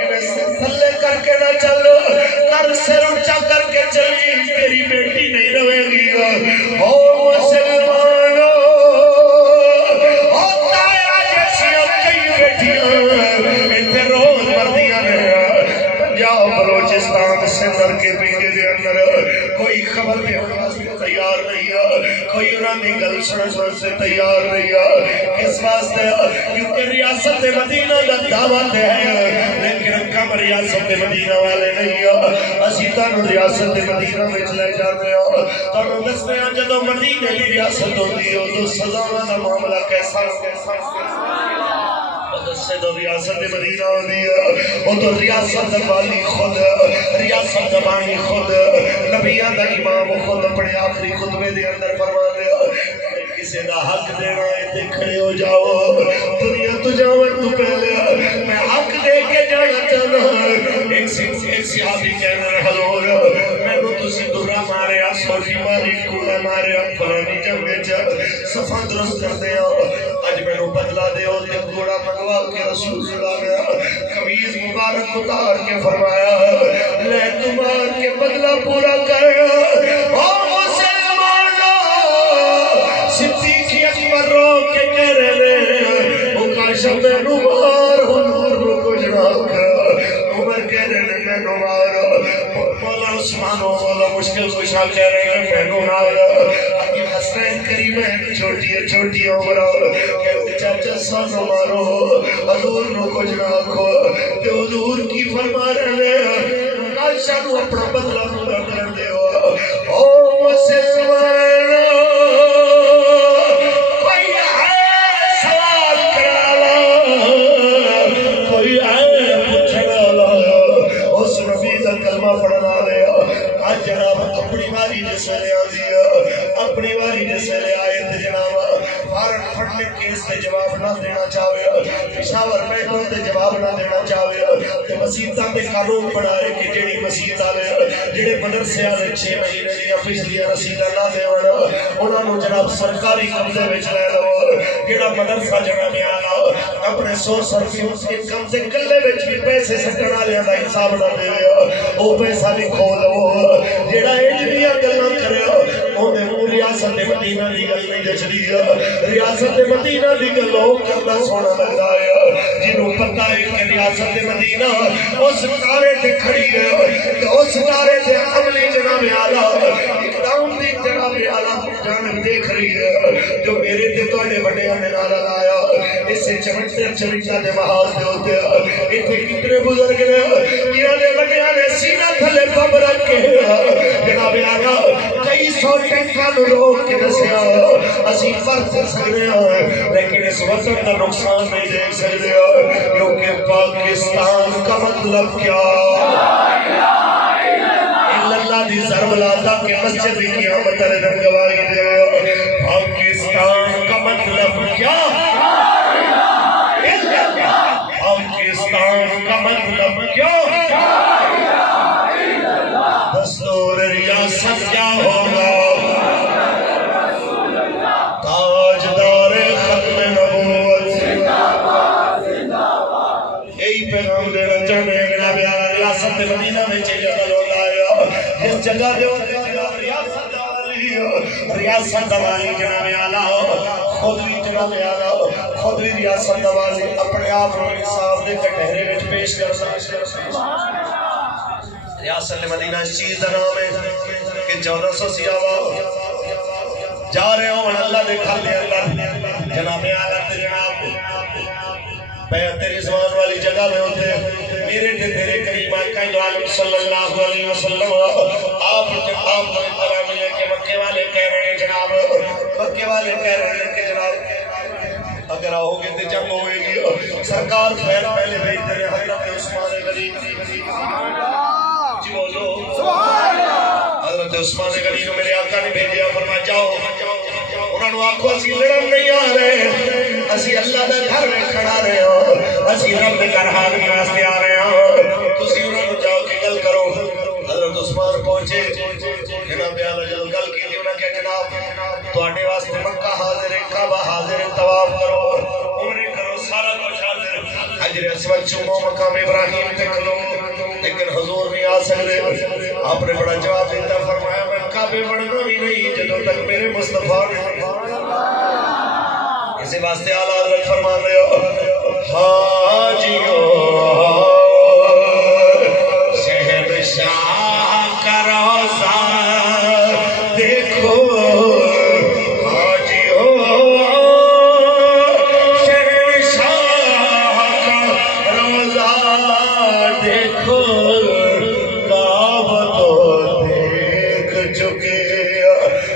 انہیں تھلے کر کے نہ چلو کر سر اونچا کر کے چلی تیری بیٹی نہیں روے گی او مسلمانوں ہوتا ہے آج ایسی اب کئی بیٹیاں انہیں روز مردیاں نے پنجاب بلوچستان سندر کے پیگے دے اندر کوئی خبر دے تیار نہیں ہے کوئی انہوں گل سنن سے تیار نہیں ہے اس واسطے کیونکہ ریاست مدینہ کا دعوت ہے لیکن کم ریاست مدینہ والے نہیں ہے اسی تانوں ریاست مدینہ میں لے جاتے ہیں تانوں دستے ہیں جدوں مدینے کی ریاست ہوتی ہے تو سزاواں دا معاملہ کیسا سے تو ریاست مدینہ ہوتی ہے وہ تو ریاست والی خود ریاست بانی خود نبیان دا امام خود اپنے آخری خطبے دے اندر فرما دے کسی دا حق دینا ہے تے کھڑے ہو جاؤ دنیا تو جاون تو پہلے میں حق دے کے جانا چاہنا ایک صحابی کہنا ہے حضور میں نے تو سی دورہ مارے آپ سوٹی ماری کوڑا مارے آپ فلانی جنگے چاہ صفحہ درست کر دے آج میں نے بدلا دے اور تے کوڑا منگوا کے رسول اللہ نے قمیض مبارک اتار کے فرمایا لے تمہار کے بدلہ پورا کرے اور مسلمانوں صدیقی اکبر رو کے کہہ رہے وہ کاشم میں نمار حضور رو کو جناب عمر کہہ رہے میں نمار مولا عثمان و مولا مشکل خوشا کہہ رہے ہیں میں نمار اپنی حسنین کریم ہے چھوٹی عمر کہتے چاچا سانو مارو حضور رو کو جناب کو تے حضور کی فرما رہے ہیں کاشا نو اپنا بدلہ پورا کر دے او مسلمان کوئی ہے سوال کرالا کوئی ہے پوچھنا اس نبی کا کلمہ پڑھنا لیا آج جناب اپنی واری جسے لے آدھی اپنی واری جسے لے آئے تھے جناب فارن پھٹنے کیس تے جواب نہ دینا چاہوے پشاور بیٹھوں تے جواب نہ دینا چاہوے تے مسیحتاں تے قانون بنائے کہ جیڑی مسیحت آلے جیڑے مدرسے آلے 6 مہینے دیا پچھلیاں رسیدہ نہ دے انہوں نے جناب سرکاری قبضے وچ لے لو جیڑا مدرسہ جڑا میں آنا اپنے سورس ریفیوز کے کم سے کلے وچ بھی پیسے سٹنا لیا دا حساب نہ دے او پیسہ بھی کھو لو جیڑا انجنیا گلاں کرے انہیں وہ ریاست مدینہ دی گل نہیں جچدی ریاست مدینہ دی گل ہو کرنا سونا لگتا ہے جنہوں پتہ ہے کہ ریاست مدینہ اس ستارے تے کھڑی ہے کہ اس ستارے تے عملی جناب اعلیٰ اقدام دی جناب اعلیٰ جانب دیکھ رہی ہے جو میرے تے توڑے بڑے ہمیں نعرہ لایا اسے چمٹا دے محاذ دے ہوتے ہیں اتنے کتنے بزرگ نے یہ نے بڑے نے سینہ تھلے پب رکھ کے جناب اعلیٰ کئی سو ٹینکان روک کے دسیا اسی فرق کر سکتے ہیں لیکن اس وطن کا نقصان نہیں دیکھ سکتے کیونکہ پاکستان کا مطلب کیا اللہ دی ضرب لاتا کہ مسجد کی قیامت علیہ گواہی دے پاکستان کا مطلب کیا پاکستان کا مطلب کیا دستور ریاست کیا ہوگا تاجدار ختم نبوت یہی پیغام دینا چاہنے ہیں جناب ریاست مدینہ میں جگہ لوٹا ہے جس جگہ ریاست دوالی جناب اعلیٰ خود بھی جناب اعلیٰ خود بھی ریاست دوالی اپنے آپ روی صاحب دے کٹہرے وچ پیش کر سکتے ریاست مدینہ اس چیز دا نام ہے کہ 1400 سیاوہ جا رہے ہوں اللہ دے گھر دے اندر جناب اعلیٰ تے جناب بیعت رضوان والی جگہ میں ہوتے میرے تے تیرے قریب آقا عالم صلی اللہ علیہ وسلم آپ احترام ہے کہ مکے والے کہہ رہے ہیں جناب مکے والے کہہ رہے ہیں کہ جناب اگر آؤ گے تو جنگ ہوئے گی سرکار خیر پہلے بھیج دے رہے حضرت عثمان غنی جی بولو حضرت عثمان غنی کو میرے آقا نے بھیجیا فرمایا جاؤ انہوں نے آنکھوں اسی لڑن نہیں آ رہے اسی اللہ دے گھر میں کھڑا رہے ہو اسی رب دے گھر حاضری واسطے آ رہے ہو تسی انہوں کرو حضرت عثمان پہنچے جناب اعلیٰ جب گل کی تھی انہوں نے کہا جناب تواڈے واسطے مکہ حاضر ہے کعبہ حاضر ہے طواف کرو عمرے کرو سارا کچھ حاضر حجر اسود چومو مقام ابراہیم تے کھلو لیکن حضور نہیں آ سکتے آپ نے بڑا جواب دیتا فرمایا میں کعبے بڑھنا بھی نہیں جدوں تک میرے مصطفیٰ نے اسی واسطے اعلیٰ حضرت فرما رہے ہو حاجیو شہنشاہ کا روضہ دیکھو حاجیو شہنشاہ کا روضہ دیکھو کعبہ تو دیکھ چکے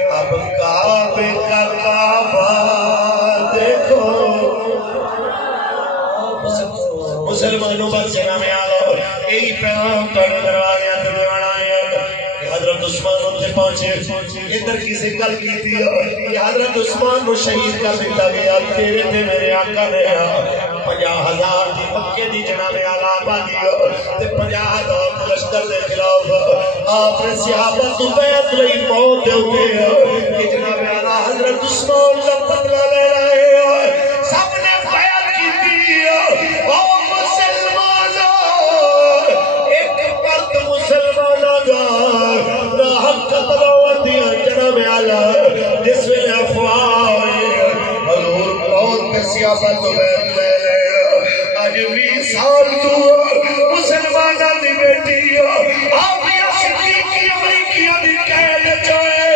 اب کعبے کا کعبہ مسلمانوں بس جناب اعلیٰ یہی پیغام کرنے دروازے اندر دیوانا ہے حضرت عثمان ہوتے پہنچے ادھر کسی گل کی تھی کہ حضرت عثمان کو شہید کر دیتا گیا تیرے تھے میرے آقا نے 50,000 دی مکے دی جناب اعلیٰ آبادی تے 50,000 لشکر دے خلاف آپ نے صحابہ تو بیعت لئی موت دے ہوتے کہ جناب اعلیٰ حضرت عثمان کا بدلہ لے رہے ہیں سب نے بیعت کی تھی اور جس میں افواہ حضور موت کے سیاست تو بیٹھ لے آج 20 سال تو مسلمانہ دی بیٹی آپ یا صدیقی امریکیہ دی قید چاہے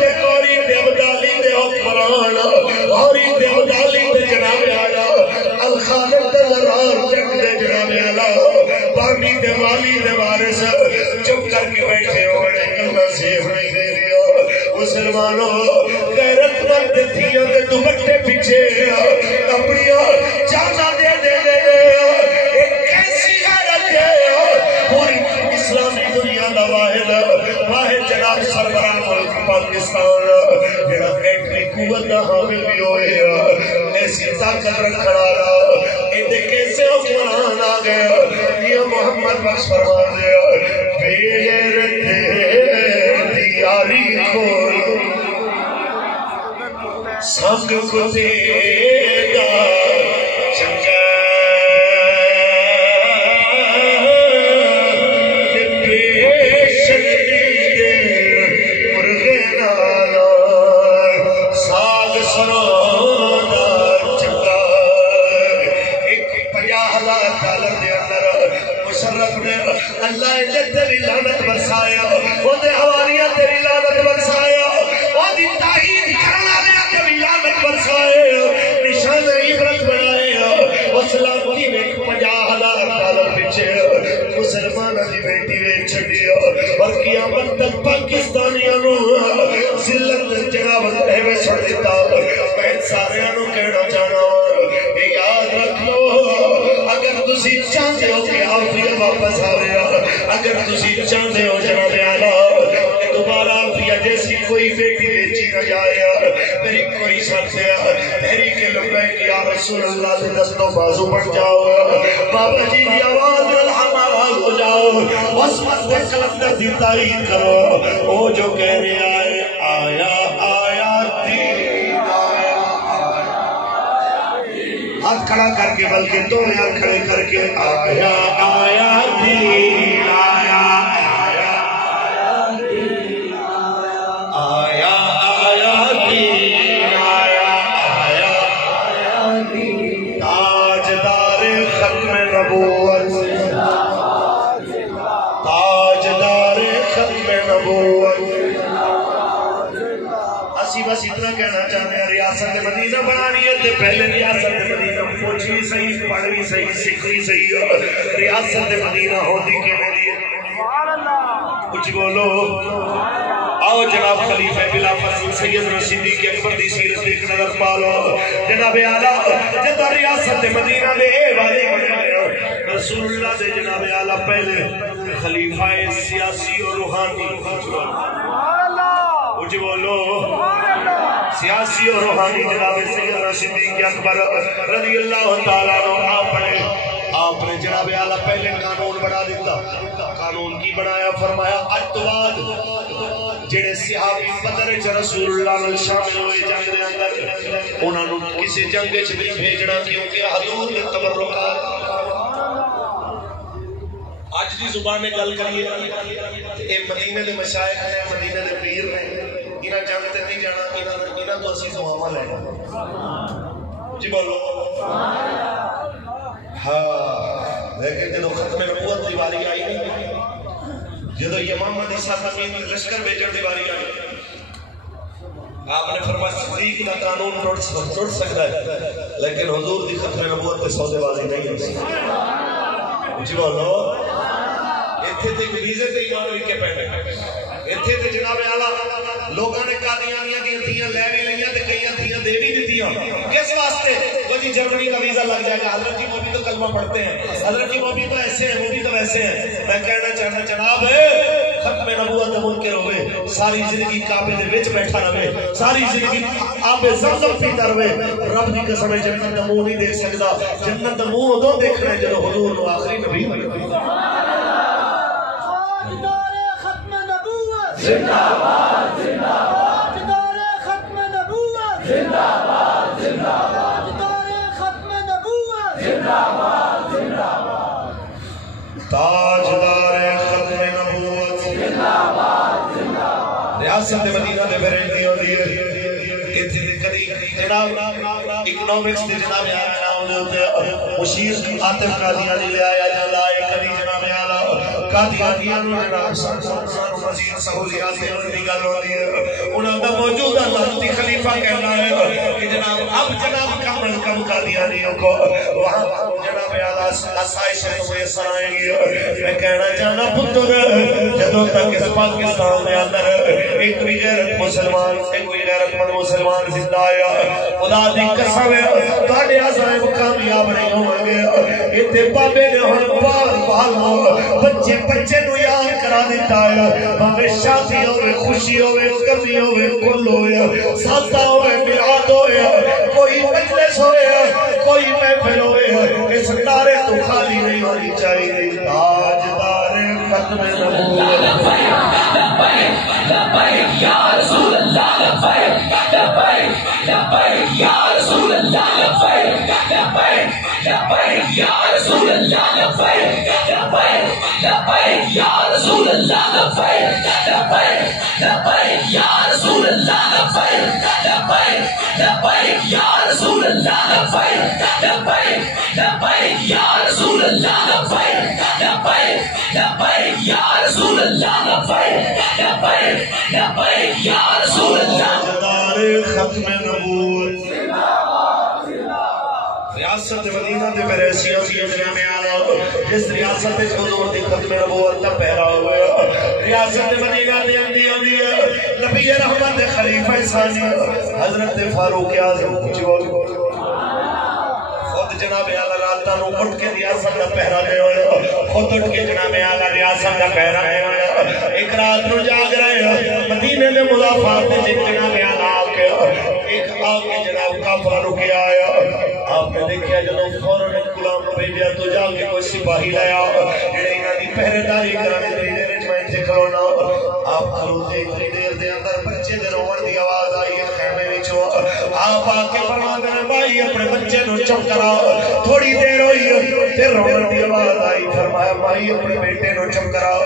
تے کوری دے عبدالی دے حکمران کوری دے عبدالی دے جناب اعلیٰ الخالق دے ضرار جنگ دے جناب اعلیٰ بانی دے والی دے وارث چپ کر کے بیٹھے ہوئے کلمہ سیف نہیں دے رہی مسلمانوں غیرت مند تھیوں کے دوپٹے پیچھے اپنی جانا دے دے ایک کیسی غیرت ہے پوری اسلامی دنیا کا واحد جناب سربراہ ملک پاکستان جڑا ایٹمی قوت کا حامل بھی ہوئے ایسی طاقت رکھنا رہا یہ کیسے حکمران آ گئے یہ محمد بخش فرما دیا بے غیرت دیاری کو سنگ کو دے گا چنگا پیش دے مرغے نالا ساگ سرودا چنگا ایک 50,000 دے اندر مشرف نے اللہ جد تیری لعنت برسایا وہ دے حوالیہ تیری لعنت برسایا وہ دی تائید کرنا نشان عبرت بنائے اور سلامتی میں 50,000 پیچھے مسلمانہ دی بیٹی میں چھڑی اور قیامت تک پاکستانیاں نو ذلت جناب رہے میں چھڑ دیتا میں سارے انو کہنا چاہنا یہ یاد رکھ لو اگر تسی چاہتے ہو کہ آفیہ واپس آوے اگر تسی چاہتے ہو جناب اعلیٰ کہ دوبارہ آفیہ جیسی کوئی بیٹی بیچی نہ جائے میری کوئی شخص ہے تیری کے لبے کی یا رسول اللہ سے دست و بازو بڑھ جاؤ بابا جی کی آواز رلحم آواز ہو جاؤ اس وقت کلندر دی تاریخ کرو وہ جو کہہ رہے آئے آیا آیا دین آیا ہاتھ کھڑا کر کے بلکہ دو ہاتھ کھڑے کر کے آیا آیا دین آیا بس اتنا کہنا چاہتے ہیں ریاست مدینہ بنانی ہے تو پہلے ریاست مدینہ فوج بھی صحیح پڑھ بھی صحیح سکھ بھی صحیح ریاست مدینہ ہوتی کے لیے کچھ بولو آؤ جناب خلیفہ بلا فضل سید صدیق اکبر دی سیرت ایک نظر پالو جناب اعلیٰ جب ریاست مدینہ میں اے والے رسول اللہ دے جناب اعلیٰ پہلے خلیفہ سیاسی اور روحانی کچھ بولو سیاسی اور روحانی جناب سیدنا صدیق اکبر رضی اللہ تعالیٰ عنہ آپ نے جناب اعلیٰ پہلے قانون بنا دیتا قانون کی بنایا فرمایا اج تو بعد جڑے صحابی بدر وچ رسول اللہ نال شامل ہوئے جنگ دے اندر انہاں نوں کسی جنگ وچ نہیں بھیجنا کیونکہ حضور نے تبرکات اج دی زبان میں گل کریے اے مدینے دے مشائخ نے مدینے دے پیر نے انہاں جنگ تے نہیں جانا انہاں تو اسی دعاواں لینا جی بولو ہاں لیکن جدو ختم نبوت دی واری آئی جدو یمامہ دی ساتھین لشکر بھیجن دی واری آئی آپ نے فرمایا صدیق کا قانون ٹوٹ سکتا ہے لیکن حضور دی ختم نبوت تے سودے بازی نہیں ہو سکتی جی بولو ایتھے تے ویزے تے ایمان ہوئی کے پہنے ایتھے تے جناب اعلیٰ لوگاں نے قادیانیاں دی تھیاں لے بھی لیاں تے کئیاں تھیاں دے بھی دتیاں کس واسطے وہ جی جرمنی کا ویزا لگ جائے گا حضرت جی وہ بھی تو کلمہ پڑھتے ہیں حضرت جی وہ بھی تو ایسے ہیں وہ بھی تو ویسے ہیں میں کہنا چاہتا جناب ختم نبوت منکر ہوئے ساری زندگی کعبے دے وچ بیٹھا رہے ساری زندگی آب زمزم پیتا رہے رب دی قسم جنت دا منہ نہیں دیکھ سکدا جنت دا منہ ادوں دیکھنا ہے جدوں حضور نو آخری نبی زندہ باد زندہ باد ختم نبوت زندہ باد زندہ باد ختم نبوت زندہ باد زندہ باد تاجدار ختم نبوت زندہ باد زندہ باد ریاست مدینہ دے فرنگی ہوندی ہے ایتھے کدی جناب اکنامکس دے جناب مشیر عاطف قادیانی لے آیا جالا ہے کدی جناب اعلی قادیانیاں نوں جناب مزید سہولیات دی گل ہوندی ہے انہاں دا موجودہ لفظی خلیفہ کہنا ہے کہ جناب اب جناب کم قادیانیوں کو وہاں جناب اعلی آسائش میسر آئیں گی میں کہنا چاہنا پتر جدوں تک اس پاکستان دے اندر ایک بھی غیرت مسلمان ایک بھی غیرت مند مسلمان زندہ آیا خدا دی قسم ہے تہاڈے عزائم کامیاب نہیں ہوں گے ایتھے بابے نے ہن بال بچے نو یاد کرا دیتا ہے بھاوے شادی ہوے خوشی ہوے غمی ہوے کل ہوے سادہ ہوے میلاد ہوے کوئی مجلس ہوے کوئی محفل ہوے اس نعرے تو خالی نہیں ہونی چاہیے تاجدار ختم نبوت لبیک یا رسول اللہ لبیک یا رسول اللہ لبیک یا رسول اللہ لبیک یا رسول اللہ لبیک یا رسول اللہ لبیک یا رسول اللہ لبیک یا رسول اللہ لبیک یا رسول اللہ لبیک یا رسول اللہ ختم نبوت ریاست مدینہ دے میرے سیاسی جامع آلہ جس ریاست میں حضور دی ختم نبوت تا پہرا ہوئے ریاست مدینہ دے اندی نبی رحمت خلیفہ ثانی حضرت فاروق اعظم خود جناب اعلیٰ راتاں نو اٹھ کے ریاست دا پہرا دے ہوئے خود اٹھ کے جناب اعلیٰ ریاست دا پہرا دے ہوئے ایک رات نو جاگ رہے مدینے دے مضافات میں جناب اعلیٰ آکے ایک آگے جناب کافرہ رکے آیا آپ نے دیکھیا جنہوں فوراً غلام نو بھیجیا تو جا کے کوئی سپاہی لایا جنہیں انہاں دی پہرے داری کرانے دے دے میں تھے کھلونا آپ کھلوتے اتنی دیر دے اندر بچے دے روڑ دی آواز آئی ہے خیمے وچوں آپ آکے فرما دینا بھائی اپنے بچے نو چپ کرا تھوڑی دیر ہوئی پھر روڑ دی آواز آئی فرمایا بھائی اپنے بیٹے نو چپ کرا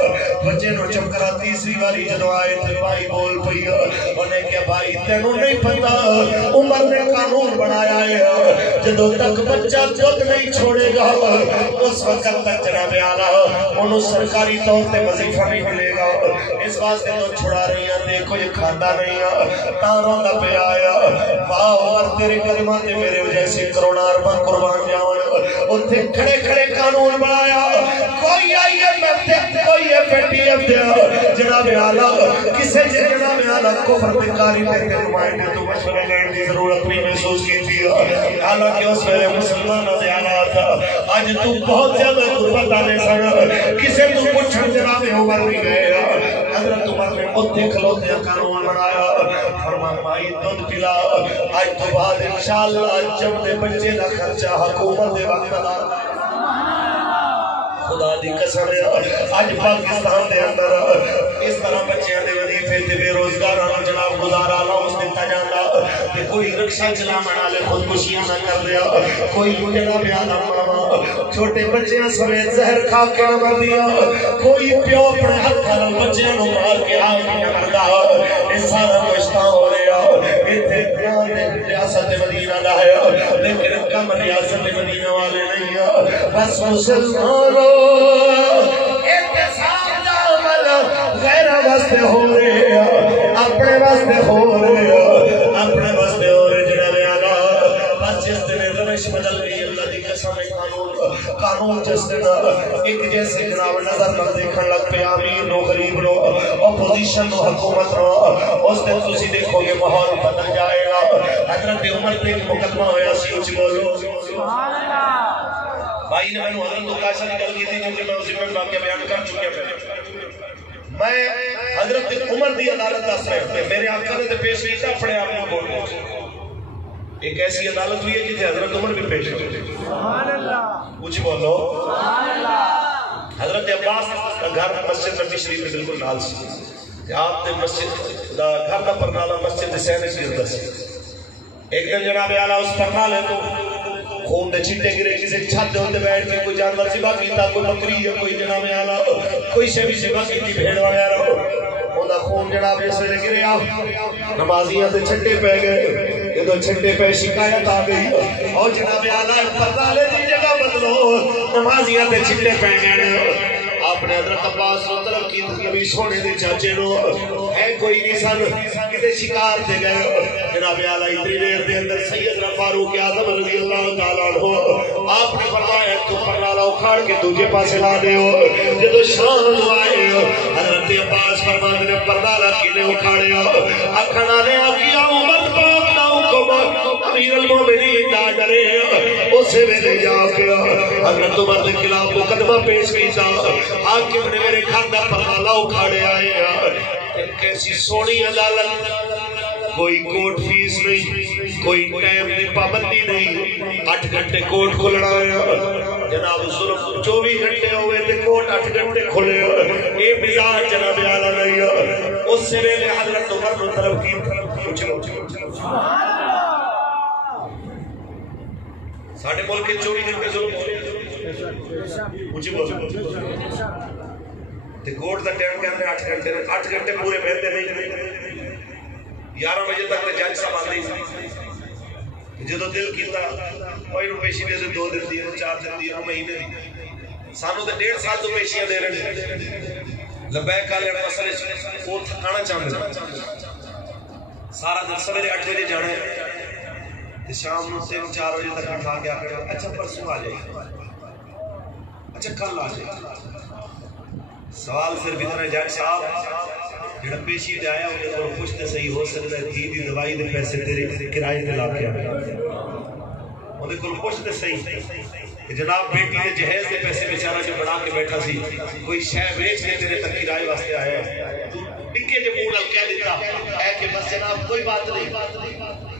بچے نو چپ کرا تیسری باری جدو آئے تھے بھائی بول پئی انہیں کیا بھائی تینوں نہیں پتا عمر نے قانون بنایا ہے جدو تک بچہ دودھ نہیں چھوڑے گا اس وقت تک جناب اعلیٰ انہوں سرکاری طور پہ وظیفہ نہیں ملے گا اس واسطے تو چھڑا رہی ہیں دیکھو یہ کھاتا نہیں ہے تاروں کا پہ آیا واہ عمر تیرے کلمہ دے میرے جیسے کروڑا اربا قربان جاؤں اتھے کھڑے کھڑے قانون بنایا کوئی آئی ہے کوئی ہے پیٹی ہے جناب اعلیٰ کسے جناب اعلیٰ کفر پکاری پہ کے نمائندے تو مشورہ لینے کی ضرورت نہیں محسوس کی تھی حالانکہ اس میں مسلمان دے آلات آج تو بہت زیادہ قربت آنے سنا کسے تو پچھن جناب عمر بھی گئے حضرت عمر نے اتھے کھلوتے قانون بنایا فرمان مائی دودھ پلا آج تو بعد انشاءاللہ جب دے بچے نہ خرچہ حکومت دے وقت خدا دی قسم اج پاکستان دے اندر اس طرح بچیاں دے وظیفے تے بے روزگاراں نوں جناب گزارا لاؤس دتا جاندا تے کوئی رکشا چلاون والے خودکشیاں نہ کر دیا کوئی جناب ماما چھوٹے بچیاں سمیت زہر کھا کے نہ مر دیا کوئی پیو اپنے ہاتھ نال بچیاں نوں مار کے آپ نہ مردا اے سارا کچھ ہو رہا ایتھے ریاست مدینہ دا ہے لیکن کم ریاست مدینہ والے نہیں ہیں بس مسلمانوں احتساب دا عمل غیر واسطے ہو رہے ہیں اپنے واسطے ہو رہے ہیں اپنے واسطے ہو رہے جناب اعلیٰ بس جس دن روش بدل گئی اللہ دی قسم قانون جس دن ایک جیسے جناب نظر نہ دیکھن لگ پہ امیر نو غریب نو اپوزیشن نو حکومت نو اس دن تسی دیکھو گے ماحول بدل جائے گا حضرت عمر پہ ایک مقدمہ ہویا سی اچ بولو سبحان اللہ بھائی نے میں حضرت عکاشہ کی گل کی تھی جو کہ میں اسی میں واقعہ بیان کر چکا میں حضرت عمر دی عدالت دس رہا ہوں میرے آقا نے پیش کیا اپنے آپ کو بول ایک ایسی عدالت ہوئی ہے جسے حضرت عمر بھی پیش ہوئے سبحان اللہ کچھ بولو سبحان اللہ حضرت عباس کا گھر مسجد نبی شریف میں بالکل نال سی آپ نے مسجد دا گھر دا پرنالا مسجد حسین شریف دا سی ایک دن جناب اعلیٰ اس پرنالے تو خون دے چھٹے گرے کسی چھت ہوتے بیٹھ کے کوئی جانور سبا کیتا کوئی بکری ہے کوئی جناب اعلیٰ کوئی شبی سبا کیتی بھیڑ وغیرہ ہوتا خون جناب اس وجہ گرے آپ نمازیاں تے چھٹے پہ گئے یہ تو چھٹے پہ شکایت آ گئی اور جناب اعلیٰ پرنالے دی جگہ بدلو نمازیاں تے چھٹے پہ گئے آپ نے حضرت عباس کو طرف کی نبی سونے دے چاچے نو ہے کوئی نہیں سن کتے شکار دے گئے جناب اعلیٰ اتنی دیر دے اندر سیدنا فاروق اعظم رضی اللہ تعالیٰ عنہ آپ نے فرمایا تو پرنالا اکھاڑ کے دوسرے پاسے لا دے ہو جدو شام آئے حضرت عباس فرماتے نے پرنالا کینے اکھاڑے ہو اکھڑا نے آگیا عمر پاک نہ حکم امیر المومنین نہ ڈرے اسے ویلے جا کے حضرت عمر کے خلاف مقدمہ پیش کیتا حاکم نے میرے گھر دا پرنالا اکھاڑے آئے کیسی سونی عدالت کوئی کوٹ فیس نہیں کوئی ٹائم دی پابندی نہیں 8 گھنٹے کوٹ کھلنا ہے جناب ظلم 24 گھنٹے ہوئے تے کوٹ 8 گھنٹے کھلے اے مزاج جناب اعلیٰ نہیں ہے اس سے ویلے حضرت عمر کو طرف کی پوچھ لو ساڑھے ملک کے 24 گھنٹے ظلم ہو رہے مجھے بولو تے کوٹ دا ٹائم کہتے ہیں 8 گھنٹے پورے بہتے نہیں 11 بجے تک جج صاحب آتے جدو دل کیتا کوئی نو پیشی دے 2 دن دی 4 دن دی مہینے دی سانو تے 1.5 سال تو پیشیاں دے رہے لبیک والے مسئلے وہ تھکانا چاہتے سارا دن سویرے 8 بجے جانا ہے شام نو 3-4 بجے تک اٹھا کے آ اچھا پرسوں آ جائے اچھا کل آ جائے سوال صرف اتنا جج صاحب جڑا پیشی دے آیا انہیں تو خوش تے صحیح ہو سکتا ہے دی دوائی دے پیسے تیرے کرائے تے لا کے آیا انہیں کو خوش تے صحیح جناب بیٹی دے جہیز دے پیسے بیچارہ جو بڑھا کے بیٹھا سی کوئی شے بیچ کے تیرے تک کرائے واسطے آیا ہے تو نکے جو مونڈ کہہ دیتا ہے کہ بس جناب کوئی بات نہیں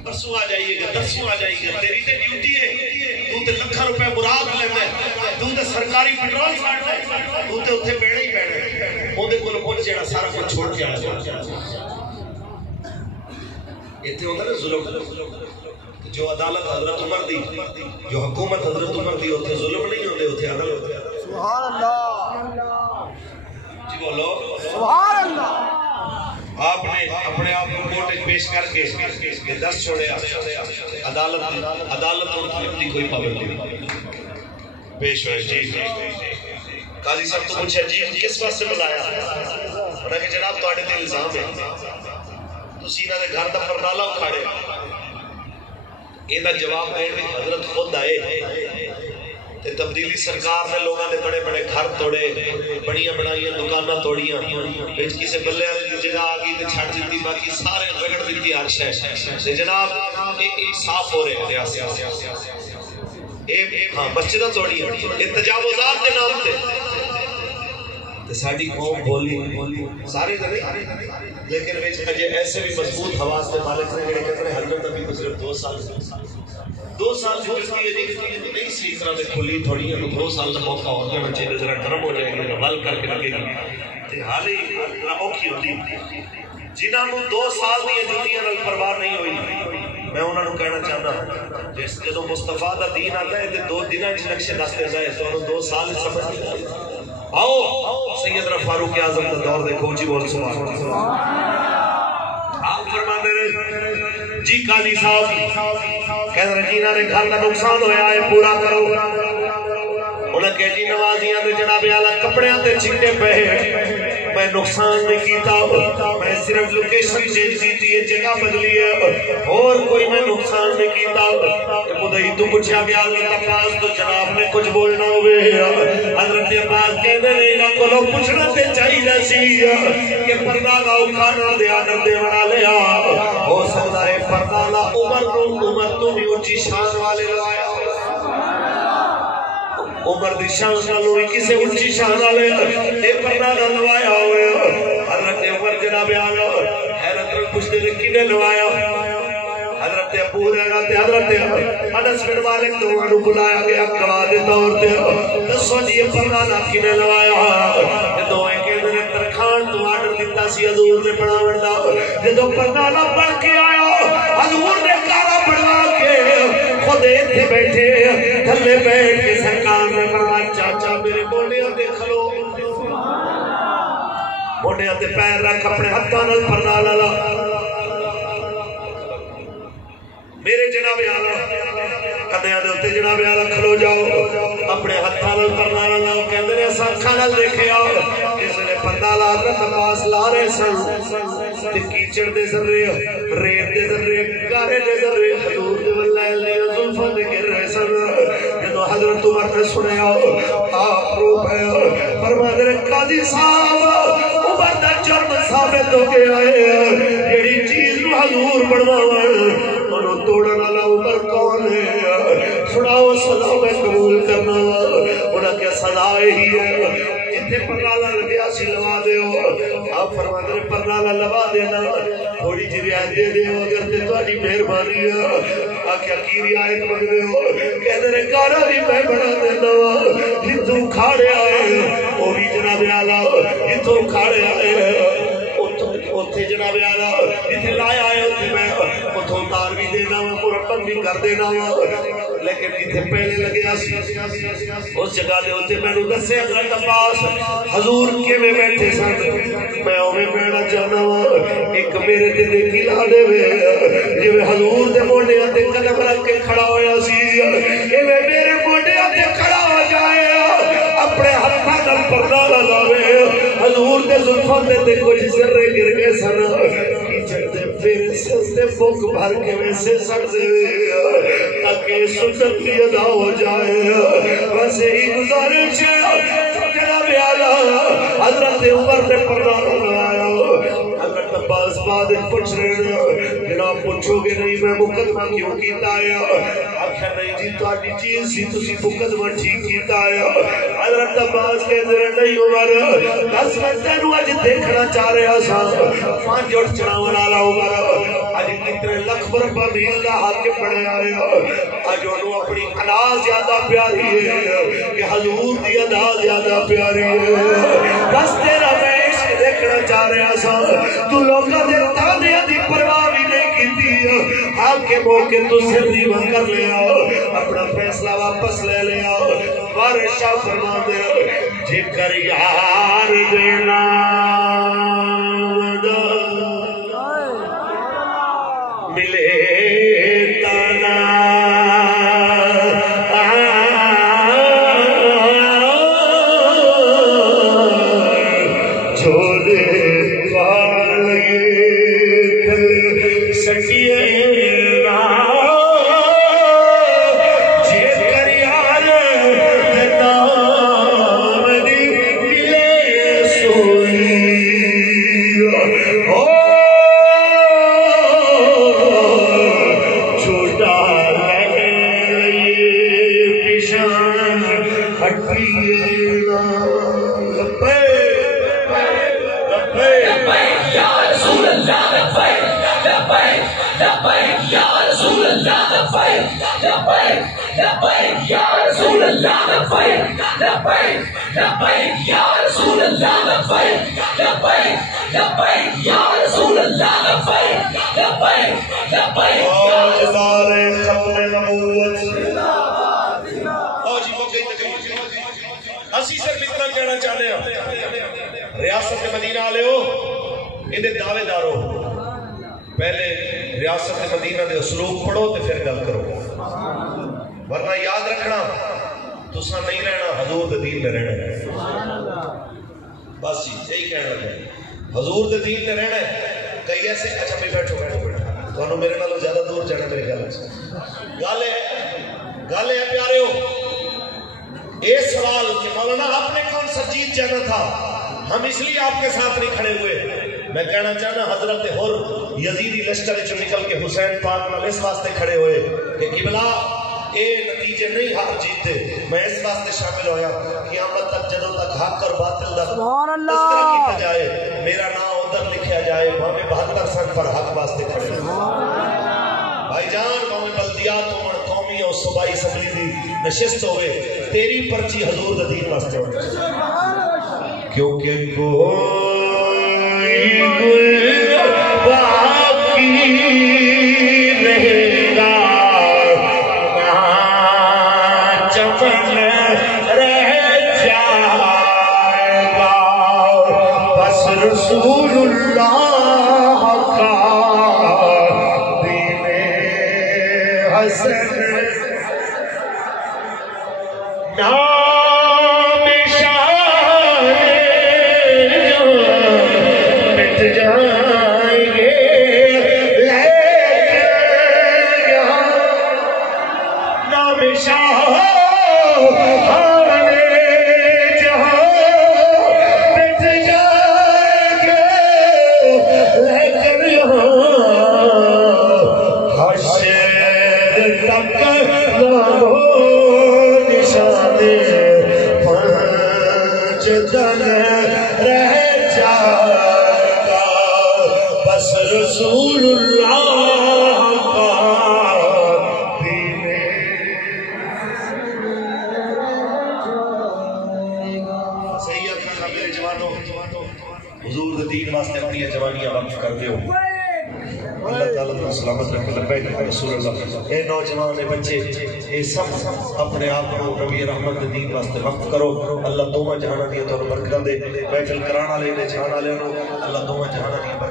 پرسوں آ جائیے گا 10 آ جائیے گا تیری تے ڈیوٹی ہے تو تے لکھاں روپے مراد لینا ہے تو تے سرکاری پیٹرول ساڑھنا ہے تو تے اتھے بیڑا ہی بیڑا ہے اوندے کول پہنچ جڑا سارا کچھ چھوڑ کے آ جائے ایتھے ہوندا نا ظلم جو عدالت حضرت عمر دی جو حکومت حضرت عمر دی اتھے ظلم نہیں ہوندے اتھے عدل ہوتے ہیں سبحان اللہ جی بولو سبحان اللہ آپ نے اپنے آپ کو کورٹ پیش کر کے یہ 10 چھوڑے عدالت اور کی کوئی پابندی نہیں پیش ہوئے جی قاضی صاحب تو پوچھا جی کس بات سے بلایا انہوں کہ جناب تو آڑے دے الزام ہے تو سینہ دے گھر دا پرنالا اکھاڑے یہ جواب دے حضرت خود آئے تبدیلی سرکار نے لوگاں نے بڑے بڑے گھر توڑے بڑیاں بڑائیاں دکاناں توڑیاں بیچ کسی بلے والے جگہ آ گئی تے چھڑ دیتی باقی سارے رگڑ دیتی ہر شے تے جناب یہ صاف ہو رہے ہیں ریاست ہاں مسجداں توڑیاں یہ تجاوزات کے نام تے تے ساڈی قوم بولی سارے تے نہیں لیکن بیچ اجے ایسے بھی مضبوط حواس کے مالک نے جڑے کہتے ہیں حضرت ابھی صرف 2 سال 2 سال کی زندگی نہیں سی اس طرح سے کھلی تھوڑی ہے تو 2 سال کا موقع ہو جانا چاہیے ذرا گرم ہو جائے گی ول کر کے لگے گی تے حال ہی ذرا اوکھی ہوتی جنہاں نوں 2 سال دی جتیاں نال پرواہ نہیں ہوئی میں انہاں نوں کہنا چاہتا جس جدوں مصطفیٰ دا دین آتا ہے تے 2 دناں وچ نقشے دستے جائے تو 2 سال سمجھ نہیں آؤ سیدنا فاروق اعظم کا دور دیکھو جی بول سبحان اللہ آپ فرماتے ہیں جی قاضی صاحب کہہ رہے جی انہوں نے گھر کا نقصان ہویا ہے پورا کرو انہیں کہ جی نوازیاں دے جناب اعلیٰ کپڑیاں تے چھٹے پہ میں نقصان نہیں کیتا میں صرف لوکیشن چینج کیتی ہے جگہ بدلی ہے اور کوئی میں نقصان نہیں کیتا مدعی تو پوچھا گیا حضرت عباس تو جناب نے کچھ بولنا ہوئے حضرت عباس کہتے ہیں انہاں کو لوگ پوچھنا تے چاہیے سی کہ پردہ کا اکھانا دیا کر دے بنا لیا ہو سکتا ہے پردہ لا عمر تو بھی اونچی شان والے لوایا عمر دی شان نالوں بھی کسے اونچی شان والے اے پردہ نہ لوایا ہوئے حضرت عمر جناب اعلیٰ حیرت رکھ پوچھتے نے کنے لوایا حضرت ابو ہریرہ تے حضرت انس بن مالک دونوں کو بلایا گیا گواہ دے طور تے دسو جی یہ پردہ نہ کنے لوایا دوئے کہندے نے ترخان تو آرڈر دیتا سی حضور نے بناون دا جدوں پردہ نہ بن کے آیا حضور نے کارا بنوا کے خود ایتھے بیٹھے تھلے بیٹھ کے سرکار نے فرمایا چاچا میرے موڈیاں تے کھلو موڈیاں تے پیر رکھ اپنے ہتھاں نال پردہ لا میرے جناب اعلیٰ کدیاں دے اوتے جناب اعلیٰ کھلو جاؤ اپنے ہتھاں نال پردہ لاؤ کہندے نے اساں اکھاں نال دیکھیا جس نے پردہ لا حضرت عباس لا رہے سن تے کیچڑ دے ذرے ریت دے ذرے گارے دے ذرے حضور دے ولائے زلفاں دے گر رہے سن جدوں حضرت عمر نے سنیا آپ رو پے فرماتے نے قاضی صاحب عمر دا جرم ثابت ہو گیا ہے جیڑی چیز نو حضور بنواون انہوں توڑن والا عمر کون ہے سناؤ سزا میں قبول کرنا انہاں کیا سزا ہی ہے جتنے پرنالا لگیا سی لوا دے ہو آپ فرماتے ہیں پرنالا لوا دینا تھوڑی جی رعایت دے دے ہو اگر تے تہاڈی مہربانی ہے آکھیا کی رعایت منگدے ہو کہندے نے کارا بھی میں بنا دینا جتوں کھاڑے آئے وہ بھی جناب اعلیٰ جتوں کھاڑے آئے اتھے جناب اعلیٰ جتھے لایا ہے اتھے میں اتھوں تار بھی دینا ہوا مرتب بھی کر دینا ہوا لیکن جتھے پہلے لگے آسی اس جگہ دے اتھے میں نو دسے حضرت عباس حضور کے میں بیٹھے سن میں اوے بیٹھنا چاہنا ہوا ایک میرے تے دیکھی لا دے وے جو حضور دے موڈے آتے قدم رکھ کے کھڑا ہویا سی یہ میرے موڈے آتے کھڑا ہو جائے اپنے ہتھاں نال پردہ لاوے حضور دے زلفاں تے کچھ ذرے گر گئے سن کیچڑ دے پھر سے بھوک بھر کے ویسے سڑ دے تاکہ سنت بھی ادا ہو جائے ویسے ہی گزارش جناب اعلیٰ حضرت عمر نے پردہ لگایا حضرت عباس بعد پوچھ رہے ہیں جناب پوچھو گے نہیں میں مقدمہ کیوں کیتا آیا آخر نہیں جی تہاڈی چیز سی تسی مقدمہ ٹھیک کیتا آیا حضرت عباس کہندے نہیں عمر دس میں تینوں اج دیکھنا چاہ رہا سا 5 اٹھ چڑھاون والا عمر اج کتنے لاکھ مربع میل دا حاکم بنے آیا اج انہوں اپنی ادا زیادہ پیاری ہے کہ حضور دی ادا زیادہ پیاری ہے بس تیرا میں عشق دیکھنا چاہ رہا سا تو لوگوں دے تانیاں دی پرواہ بھی نہیں کیتی حاکم ہو کے تو سر دیوا کر لیا اپنا فیصلہ واپس لے لیا وارث شاہ فرما دے جکر یار دینا ملے تانا چھوڑے پال سٹیے Oh اسی صرف اتنا کہنا چاہتے ہیں ریاست مدینہ والے ہو یہ دعوے دار ہو پہلے ریاست مدینہ دے اسلوب پڑھو تو پھر گل کرو ورنہ یاد رکھنا تسا نہیں رہنا حضور دے دین میں رہنا بس جی یہی کہنا لگا حضور دے دین میں رہنا ہے کئی ایسے اچھا بھی بیٹھو تو میرے نالوں زیادہ دور جانا میرے خیال گل ہے پیارے ہو یہ سوال کہ مولانا آپ نے کون سا جیت جانا تھا ہم اس لیے آپ کے ساتھ نہیں کھڑے ہوئے میں کہنا چاہنا حضرت حر یزیدی لشکر چ نکل کے حسین پاک نال اس واسطے کھڑے ہوئے کہ قبلہ اے نتیجے نہیں ہار جیتے میں اس واسطے شامل ہویا قیامت تک جدوں تک حق اور باطل دا تذکرہ کیتا جائے میرا نام ادھر لکھیا جائے بھاوے 72 سن پر حق واسطے کھڑے بھائی جان بھاوے بلدیات ہون قومی اور صوبائی اسمبلی دی نشست ہوئے تیری پرچی حضور دا دین واسطے ہوئے کیونکہ کوئی گل باقی رہے گا چمن رہ جائے گا بس رسول اللہ کا دین حسن نام شاہ مٹ جائیں گے لیکن نام شاہ رسول اللہ کا دین صحیح ہے میرے جوانوں حضور دے دین واسطے اپنی جوانیاں وقف کر دیو اللہ تعالیٰ سلامت رکھ لبیک رسول اللہ اے نوجوان اے بچے اے سب اپنے آپ کو نبی رحمت دے دین واسطے وقف کرو اللہ دوواں جہاناں دی تو برکتاں دے محفل کرانا والے نے جہان والے نو اللہ دوواں جہاناں دی